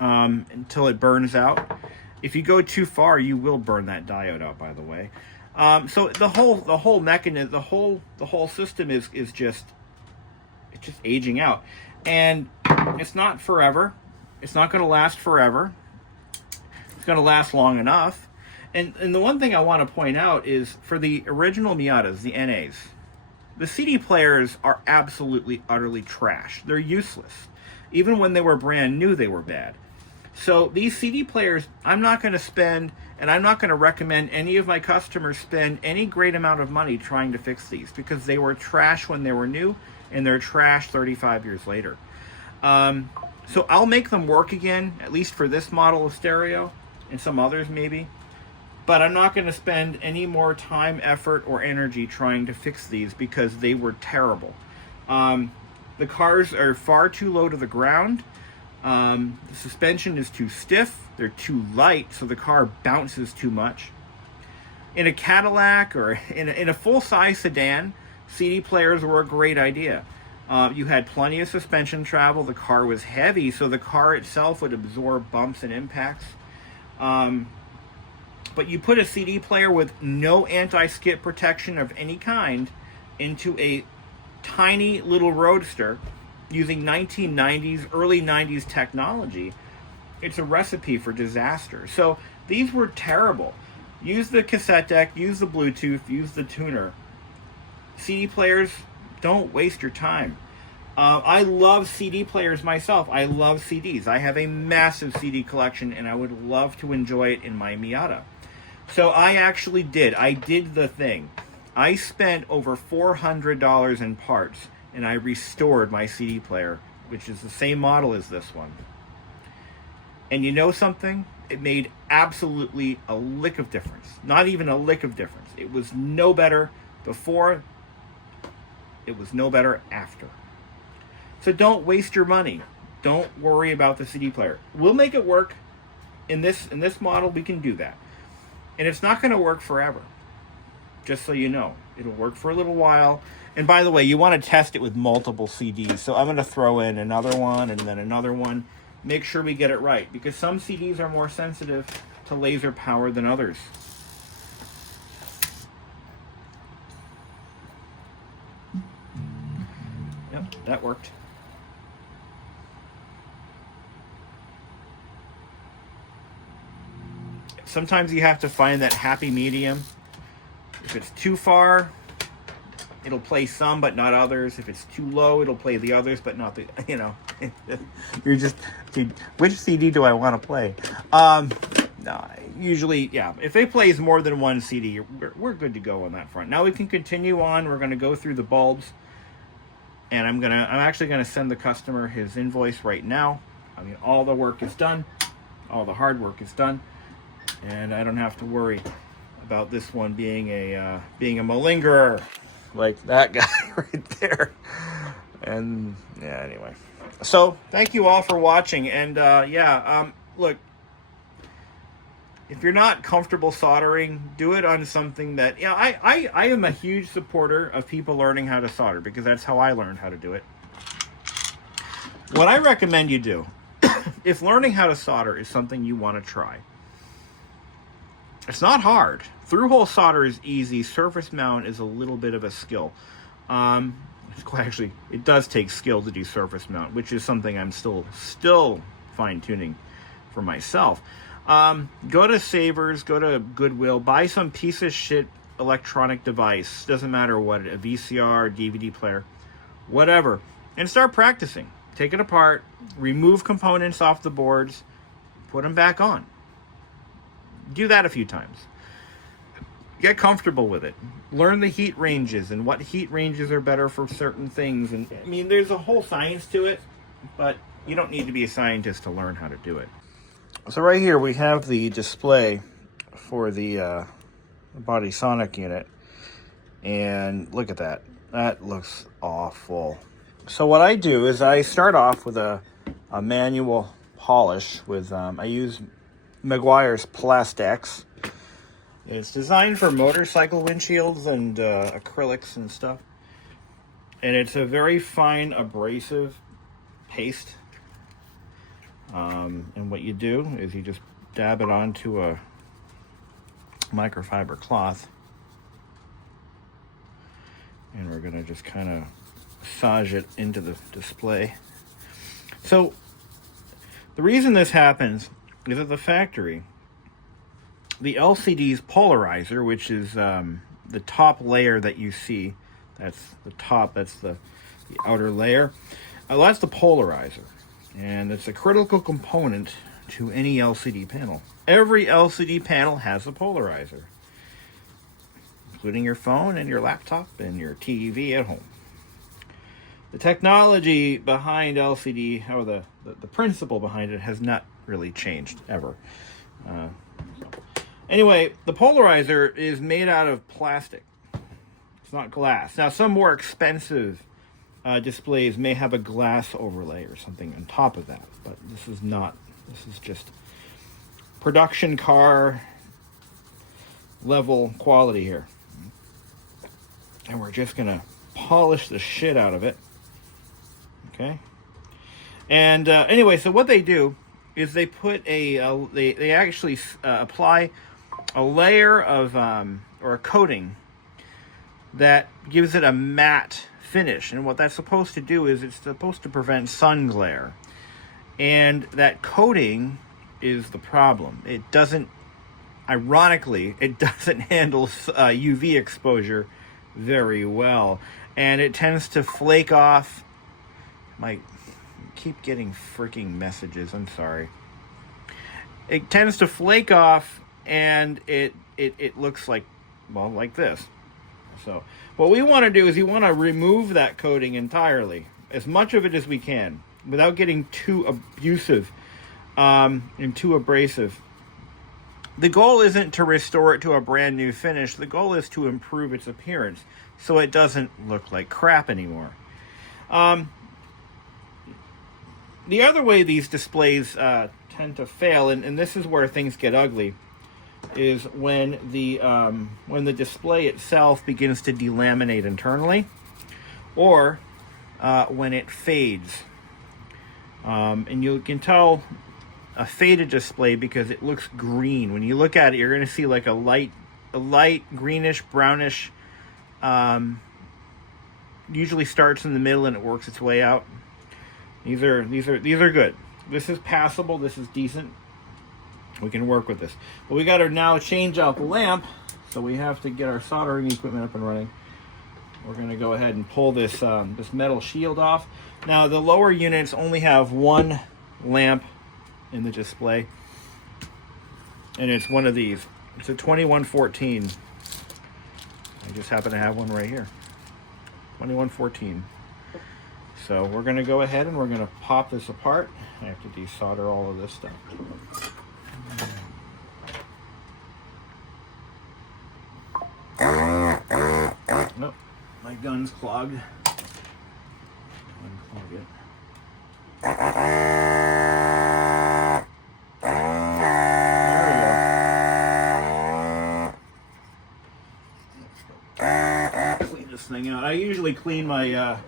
until it burns out. If you go too far, you will burn that diode out, by the way. So the whole mechanism, the whole system is just aging out, and it's not forever. It's not going to last forever. It's going to last long enough. And the one thing I want to point out is for the original Miatas, the NAs, the CD players are absolutely, utterly trash. They're useless. Even when they were brand new, they were bad. So these CD players, I'm not going to spend, and I'm not going to recommend any of my customers spend any great amount of money trying to fix these, because they were trash when they were new, and they're trash 35 years later. So I'll make them work again, at least for this model of stereo, and some others maybe. But I'm not going to spend any more time, effort, or energy trying to fix these because they were terrible. The cars are far too low to the ground. The suspension is too stiff. They're too light, so the car bounces too much. In a Cadillac or in a full-size sedan, CD players were a great idea. You had plenty of suspension travel. The car was heavy, so the car itself would absorb bumps and impacts. But you put a CD player with no anti-skid protection of any kind into a tiny little roadster using 1990s, early 90s technology, it's a recipe for disaster. So these were terrible. Use the cassette deck, use the Bluetooth, use the tuner. CD players, don't waste your time. I love CD players myself. I love CDs. I have a massive CD collection, and I would love to enjoy it in my Miata. So I actually did. I did the thing. I spent over $400 in parts, and I restored my CD player, which is the same model as this one. And you know something? It made absolutely a lick of difference. Not even a lick of difference. It was no better before. It was no better after. So don't waste your money. Don't worry about the CD player. We'll make it work. In this model, we can do that. And it's not going to work forever. Just so you know. It'll work for a little while. And by the way, you want to test it with multiple CDs. So I'm going to throw in another one and then another one. Make sure we get it right, because some CDs are more sensitive to laser power than others. Yep, that worked. Sometimes you have to find that happy medium. If it's too far, it'll play some but not others. If it's too low, it'll play the others but not the, you're just, dude, which CD do I want to play? No, usually, yeah, if it plays more than one CD, we're good to go on that front. Now we can continue on. We're going to go through the bulbs, and I'm actually going to send the customer his invoice right now. I mean, all the work is done. All the hard work is done. And I don't have to worry about this one being a malingerer like that guy right there. And yeah, anyway. So thank you all for watching. And look, if you're not comfortable soldering, do it on something that, I am a huge supporter of people learning how to solder, because that's how I learned how to do it. What I recommend you do, if learning how to solder is something you want to try, It's not hard. Through-hole solder is easy. Surface mount is a little bit of a skill. Actually, it does take skill to do surface mount, which is something I'm still fine-tuning for myself. Go to Savers, go to Goodwill, buy some piece of shit electronic device. Doesn't matter what, a VCR, DVD player, whatever, and start practicing. Take it apart, remove components off the boards, put them back on. Do that a few times. Get comfortable with it. Learn the heat ranges and what heat ranges are better for certain things. And I mean, there's a whole science to it, but you don't need to be a scientist to learn how to do it. So right here we have the display for the body sonic unit, and look at that. That looks awful. So what I do is I start off with a manual polish with I use Meguiar's Plastex. It's designed for motorcycle windshields and acrylics and stuff. And it's a very fine abrasive paste. And what you do is you just dab it onto a microfiber cloth. And we're going to just kind of massage it into the display. So the reason this happens is at the factory, the LCD's polarizer, which is the top layer that you see, that's the top, that's the outer layer, that's the polarizer. And it's a critical component to any LCD panel. Every LCD panel has a polarizer, including your phone and your laptop and your TV at home. The technology behind LCD, or the principle behind it, has not really changed ever. Anyway, the polarizer is made out of plastic. It's not glass. Now, some more expensive displays may have a glass overlay or something on top of that, but this is not. This is just production car level quality here. And we're just going to polish the shit out of it. Okay? And anyway, so what they do is they put they actually apply a layer of or a coating that gives it a matte finish. And what that's supposed to do is it's supposed to prevent sun glare. And that coating is the problem. It doesn't, ironically, it doesn't handle UV exposure very well. And it tends to flake off. I keep getting freaking messages, I'm sorry. It tends to flake off, and it looks like, well, like this. So what we want to do is we want to remove that coating entirely, as much of it as we can, without getting too abusive and too abrasive. The goal isn't to restore it to a brand new finish. The goal is to improve its appearance so it doesn't look like crap anymore. The other way these displays tend to fail, and this is where things get ugly, is when the display itself begins to delaminate internally, or when it fades. And you can tell a faded display because it looks green. When you look at it, you're going to see like a light greenish, brownish. Usually starts in the middle and it works its way out. These are good. This is passable. This is decent. We can work with this. But we got to now change out the lamp, so we have to get our soldering equipment up and running. We're going to go ahead and pull this this metal shield off. Now, the lower units only have one lamp in the display, and it's one of these. It's a 2114. I just happen to have one right here. 2114. So we're going to go ahead and we're going to pop this apart. I have to desolder all of this stuff. Nope, my gun's clogged. Unclog it. There we go. Clean this thing out. I usually clean my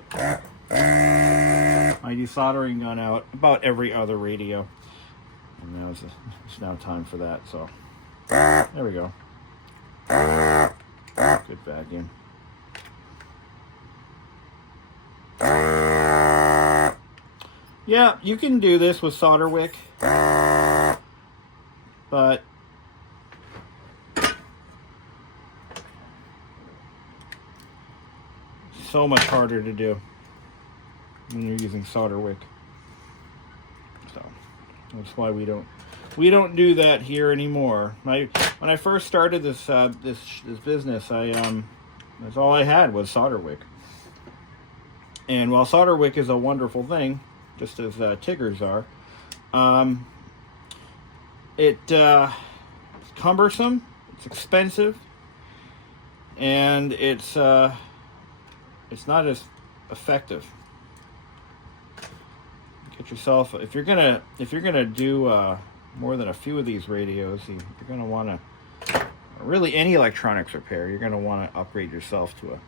my desoldering gun out about every other radio. And now it's now time for that. So There we go. Good vacuum. Yeah, you can do this with solder wick, but so much harder to do when you're using solder wick. So that's why we don't do that here anymore. When I first started this business, that's all I had was solder wick. And while solder wick is a wonderful thing, just as Tiggers are, it's cumbersome, it's expensive, and it's not as effective. Get yourself, if you're gonna do more than a few of these radios, you're gonna want to, really any electronics repair, you're gonna want to upgrade yourself to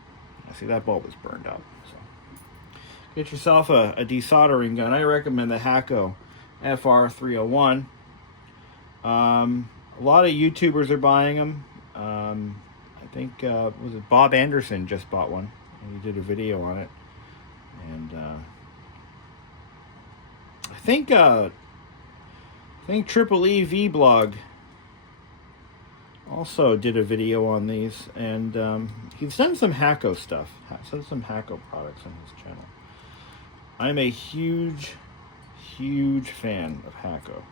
I see that bulb is burned up. So get yourself a desoldering gun. I recommend the Hakko FR301. A lot of YouTubers are buying them. I think was it Bob Anderson just bought one, and he did a video on it. And I think Triple E V Blog also did a video on these, and he's done some Hakko stuff, some Hakko products on his channel. I'm a huge fan of Hakko.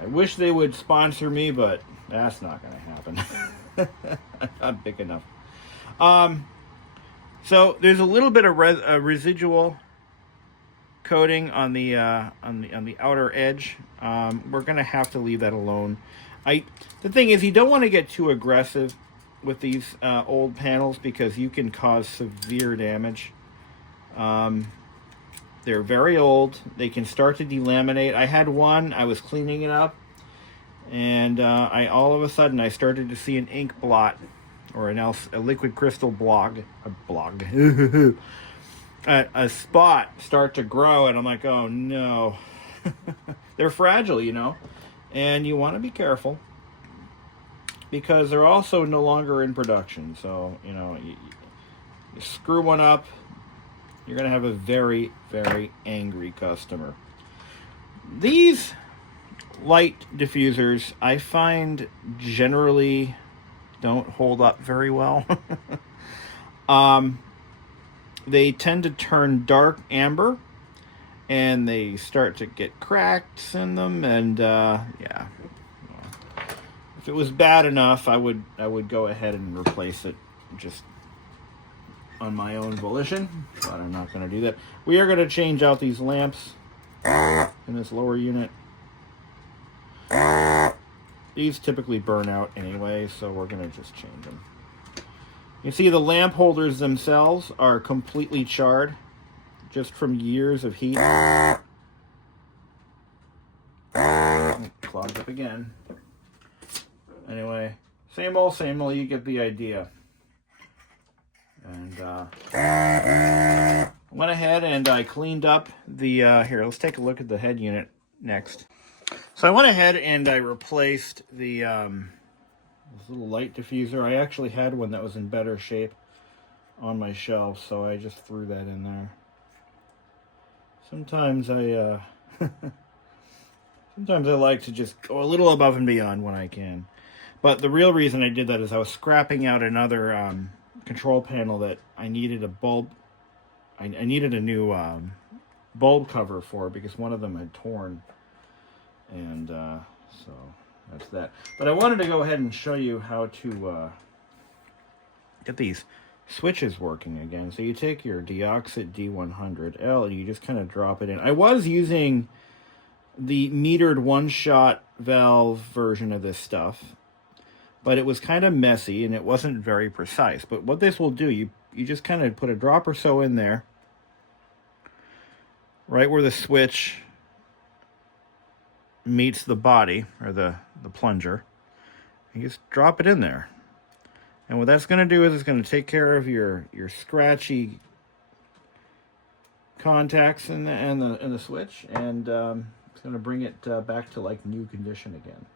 I wish they would sponsor me, but that's not going to happen. I'm not big enough. So there's a little bit of residual coating on the outer edge. We're going to have to leave that alone. The thing is, you don't want to get too aggressive with these old panels because you can cause severe damage. They're very old. They can start to delaminate. I had one. I was cleaning it up, and all of a sudden I started to see an ink blot, or a liquid crystal a spot start to grow, and I'm like, oh no. They're fragile, and you want to be careful because they're also no longer in production. So you screw one up, you're going to have a very, very angry customer. These light diffusers, I find, generally don't hold up very well. They tend to turn dark amber, and they start to get cracks in them, and yeah. If it was bad enough, I would go ahead and replace it just on my own volition, but I'm not going to do that. We are going to change out these lamps in this lower unit. These typically burn out anyway, so we're going to just change them. You see the lamp holders themselves are completely charred just from years of heat. Clogged up again. Anyway, same old, you get the idea. And went ahead and I cleaned up the, here, let's take a look at the head unit next. So I went ahead and I replaced the this little light diffuser. I actually had one that was in better shape on my shelf, so I just threw that in there. Sometimes I like to just go a little above and beyond when I can. But the real reason I did that is I was scrapping out another control panel that I needed a bulb. I needed a new bulb cover for because one of them had torn. And so that's that. But I wanted to go ahead and show you how to get these switches working again. So you take your Deoxit D100L and you just kind of drop it in. I was using the metered one-shot valve version of this stuff, but it was kind of messy and it wasn't very precise. But what this will do, you just kind of put a drop or so in there, right where the switch meets the body, or the plunger. You just drop it in there. And what that's going to do is it's going to take care of your scratchy contacts in the switch, and it's going to bring it back to like new condition again.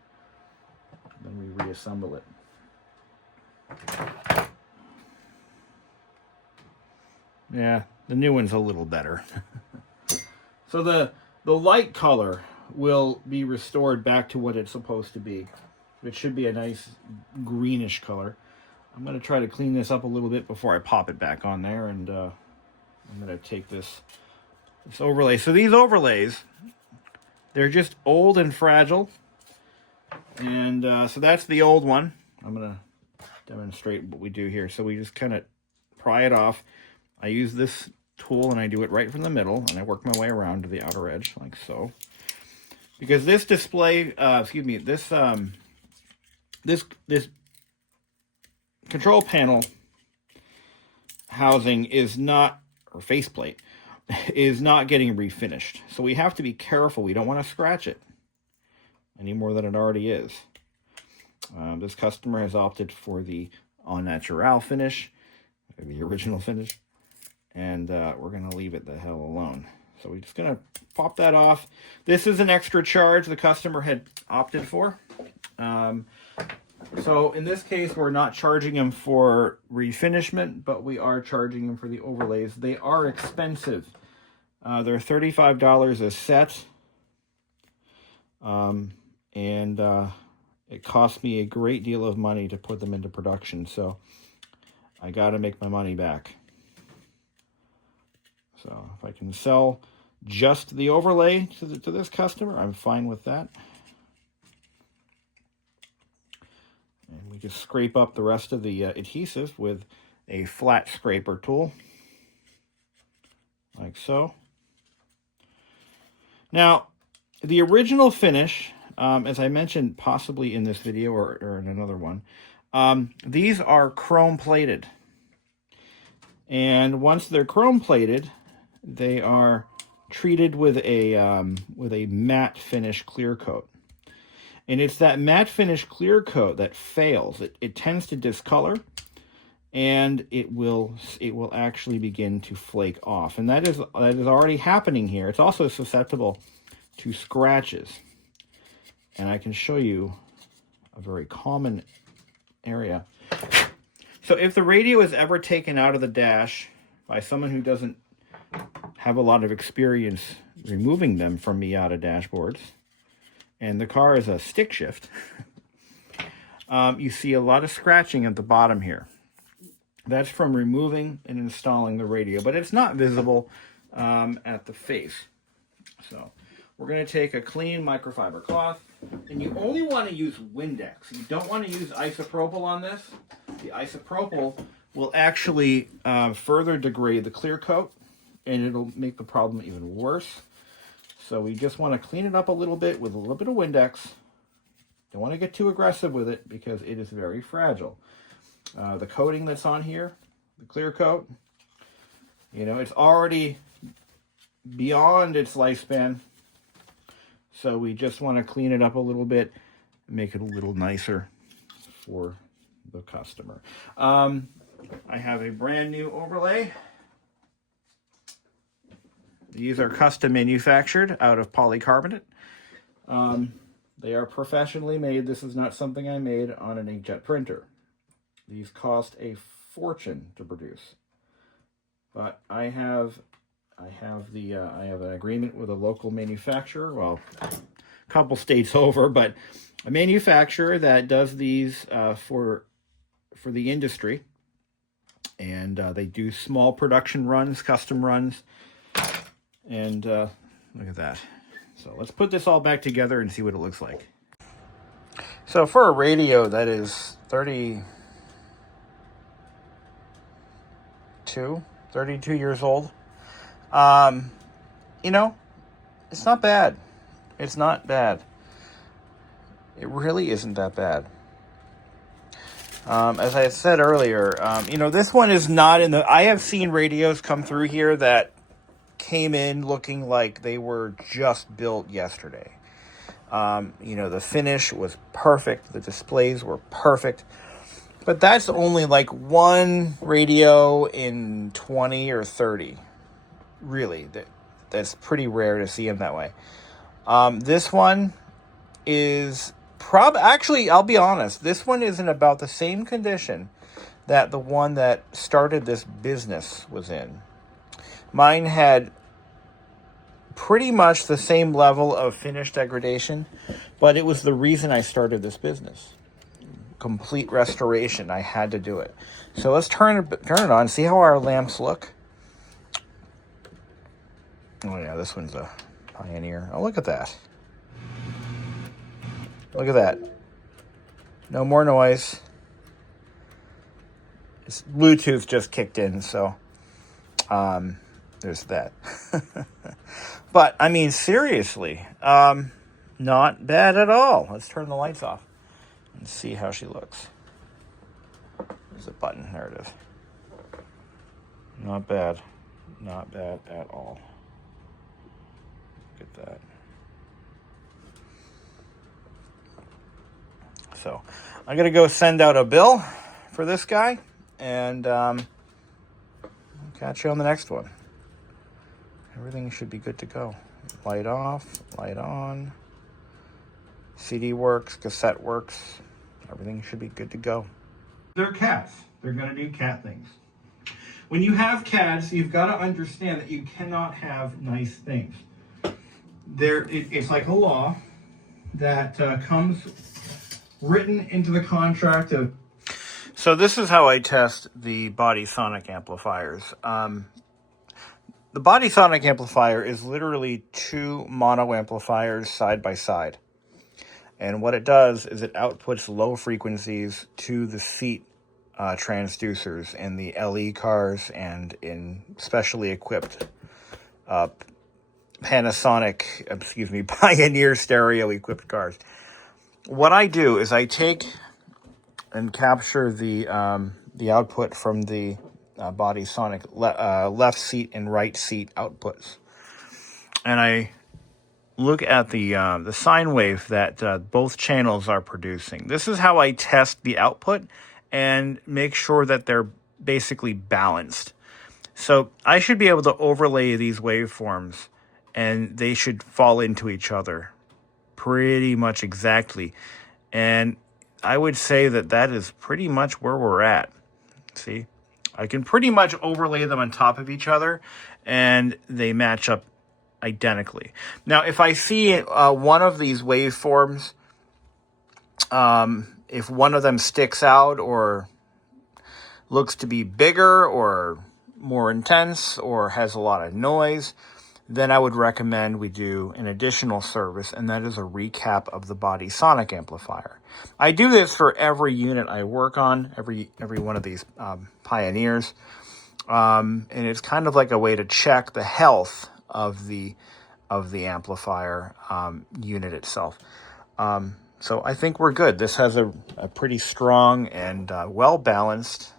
then we reassemble it. Yeah, the new one's a little better. So the light color will be restored back to what it's supposed to be. It should be a nice greenish color. I'm going to try to clean this up a little bit before I pop it back on there, and I'm going to take this overlay. So these overlays, they're just old and fragile, and so that's the old one. I'm going to demonstrate what we do here. So we just kind of pry it off. I use this tool and I do it right from the middle, and I work my way around to the outer edge like so. Because this display, this control panel housing is not, or faceplate, is not getting refinished. So we have to be careful. We don't want to scratch it any more than it already is. This customer has opted for the au naturel finish, the original finish, and we're going to leave it the hell alone. So we're just going to pop that off. This is an extra charge the customer had opted for. So in this case, we're not charging him for refinishment, but we are charging him for the overlays. They are expensive. They're $35 a set. It cost me a great deal of money to put them into production, so I got to make my money back. So if I can sell just the overlay to this customer, I'm fine with that. And we just scrape up the rest of the adhesive with a flat scraper tool, like so. Now, the original finish, as I mentioned possibly in this video or in another one, these are chrome plated. And once they're chrome plated, they are treated with a matte finish clear coat. And it's that matte finish clear coat that fails. It tends to discolor, and it will actually begin to flake off. And that is already happening here. It's also susceptible to scratches. And I can show you a very common area. So if the radio is ever taken out of the dash by someone who doesn't have a lot of experience removing them from Miata dashboards, and the car is a stick shift, you see a lot of scratching at the bottom here. That's from removing and installing the radio, but it's not visible at the face. So we're going to take a clean microfiber cloth, and you only want to use Windex. You don't want to use isopropyl on this. The isopropyl will actually further degrade the clear coat, and it'll make the problem even worse. So we just want to clean it up a little bit with a little bit of Windex. Don't want to get too aggressive with it because it is very fragile. The coating that's on here, the clear coat, it's already beyond its lifespan. So we just want to clean it up a little bit and make it a little nicer for the customer. I have a brand new overlay. These are custom manufactured out of polycarbonate. They are professionally made. This is not something I made on an inkjet printer. These cost a fortune to produce. But I have an agreement with a local manufacturer, well, a couple states over, but a manufacturer that does these for the industry. And they do small production runs, custom runs. And look at that. So let's put this all back together and see what it looks like. So for a radio that is 32 years old, it's not bad. It's not bad. It really isn't that bad. As I said earlier, this one is not in the... I have seen radios come through here that came in looking like they were just built yesterday. The finish was perfect. The displays were perfect. But that's only like one radio in 20 or 30. Really, that's pretty rare to see them that way. This one is Actually, I'll be honest. This one is in about the same condition that the one that started this business was in. Mine had pretty much the same level of finish degradation, but it was the reason I started this business. Complete restoration. I had to do it. So let's turn it on. See how our lamps look. Oh yeah, this one's a Pioneer. Oh, look at that. Look at that. No more noise. It's Bluetooth just kicked in, so there's that. But I mean, seriously, not bad at all. Let's turn the lights off and see how she looks. There's a button. There it is. Not bad. Not bad at all. Look at that. So I'm going to go send out a bill for this guy, and I'll catch you on the next one. Everything should be good to go. Light off, light on. CD works, cassette works. Everything should be good to go. They're cats. They're going to do cat things. When you have cats, you've got to understand that you cannot have nice things. It's like a law that comes written into the contract of... So this is how I test the body sonic amplifiers. The body sonic amplifier is literally two mono amplifiers side by side. And what it does is it outputs low frequencies to the seat transducers in the LE cars and in specially equipped Pioneer stereo equipped cars. What I do is I take and capture the output from the body sonic left seat and right seat outputs, and I look at the sine wave that both channels are producing. This is how I test the output and make sure that they're basically balanced. So I should be able to overlay these waveforms, and they should fall into each other pretty much exactly. And I would say that that is pretty much where we're at. See? I can pretty much overlay them on top of each other, and they match up identically. Now, if I see one of these waveforms, if one of them sticks out or looks to be bigger or more intense or has a lot of noise, then I would recommend we do an additional service, and that is a recap of the body sonic amplifier. I do this for every unit I work on, every one of these Pioneers, and it's kind of like a way to check the health of the amplifier unit itself. So I think we're good. This has a pretty strong and well-balanced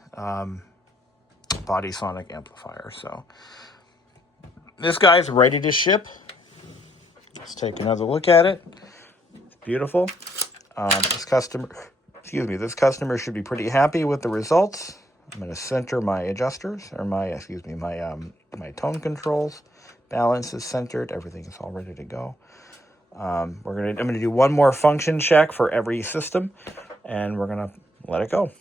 body sonic amplifier. So this guy's ready to ship. Let's take another look at it. It's beautiful. This customer should be pretty happy with the results. I'm going to center my adjusters, or my tone controls. Balance is centered. Everything is all ready to go. I'm going to do one more function check for every system, and we're going to let it go.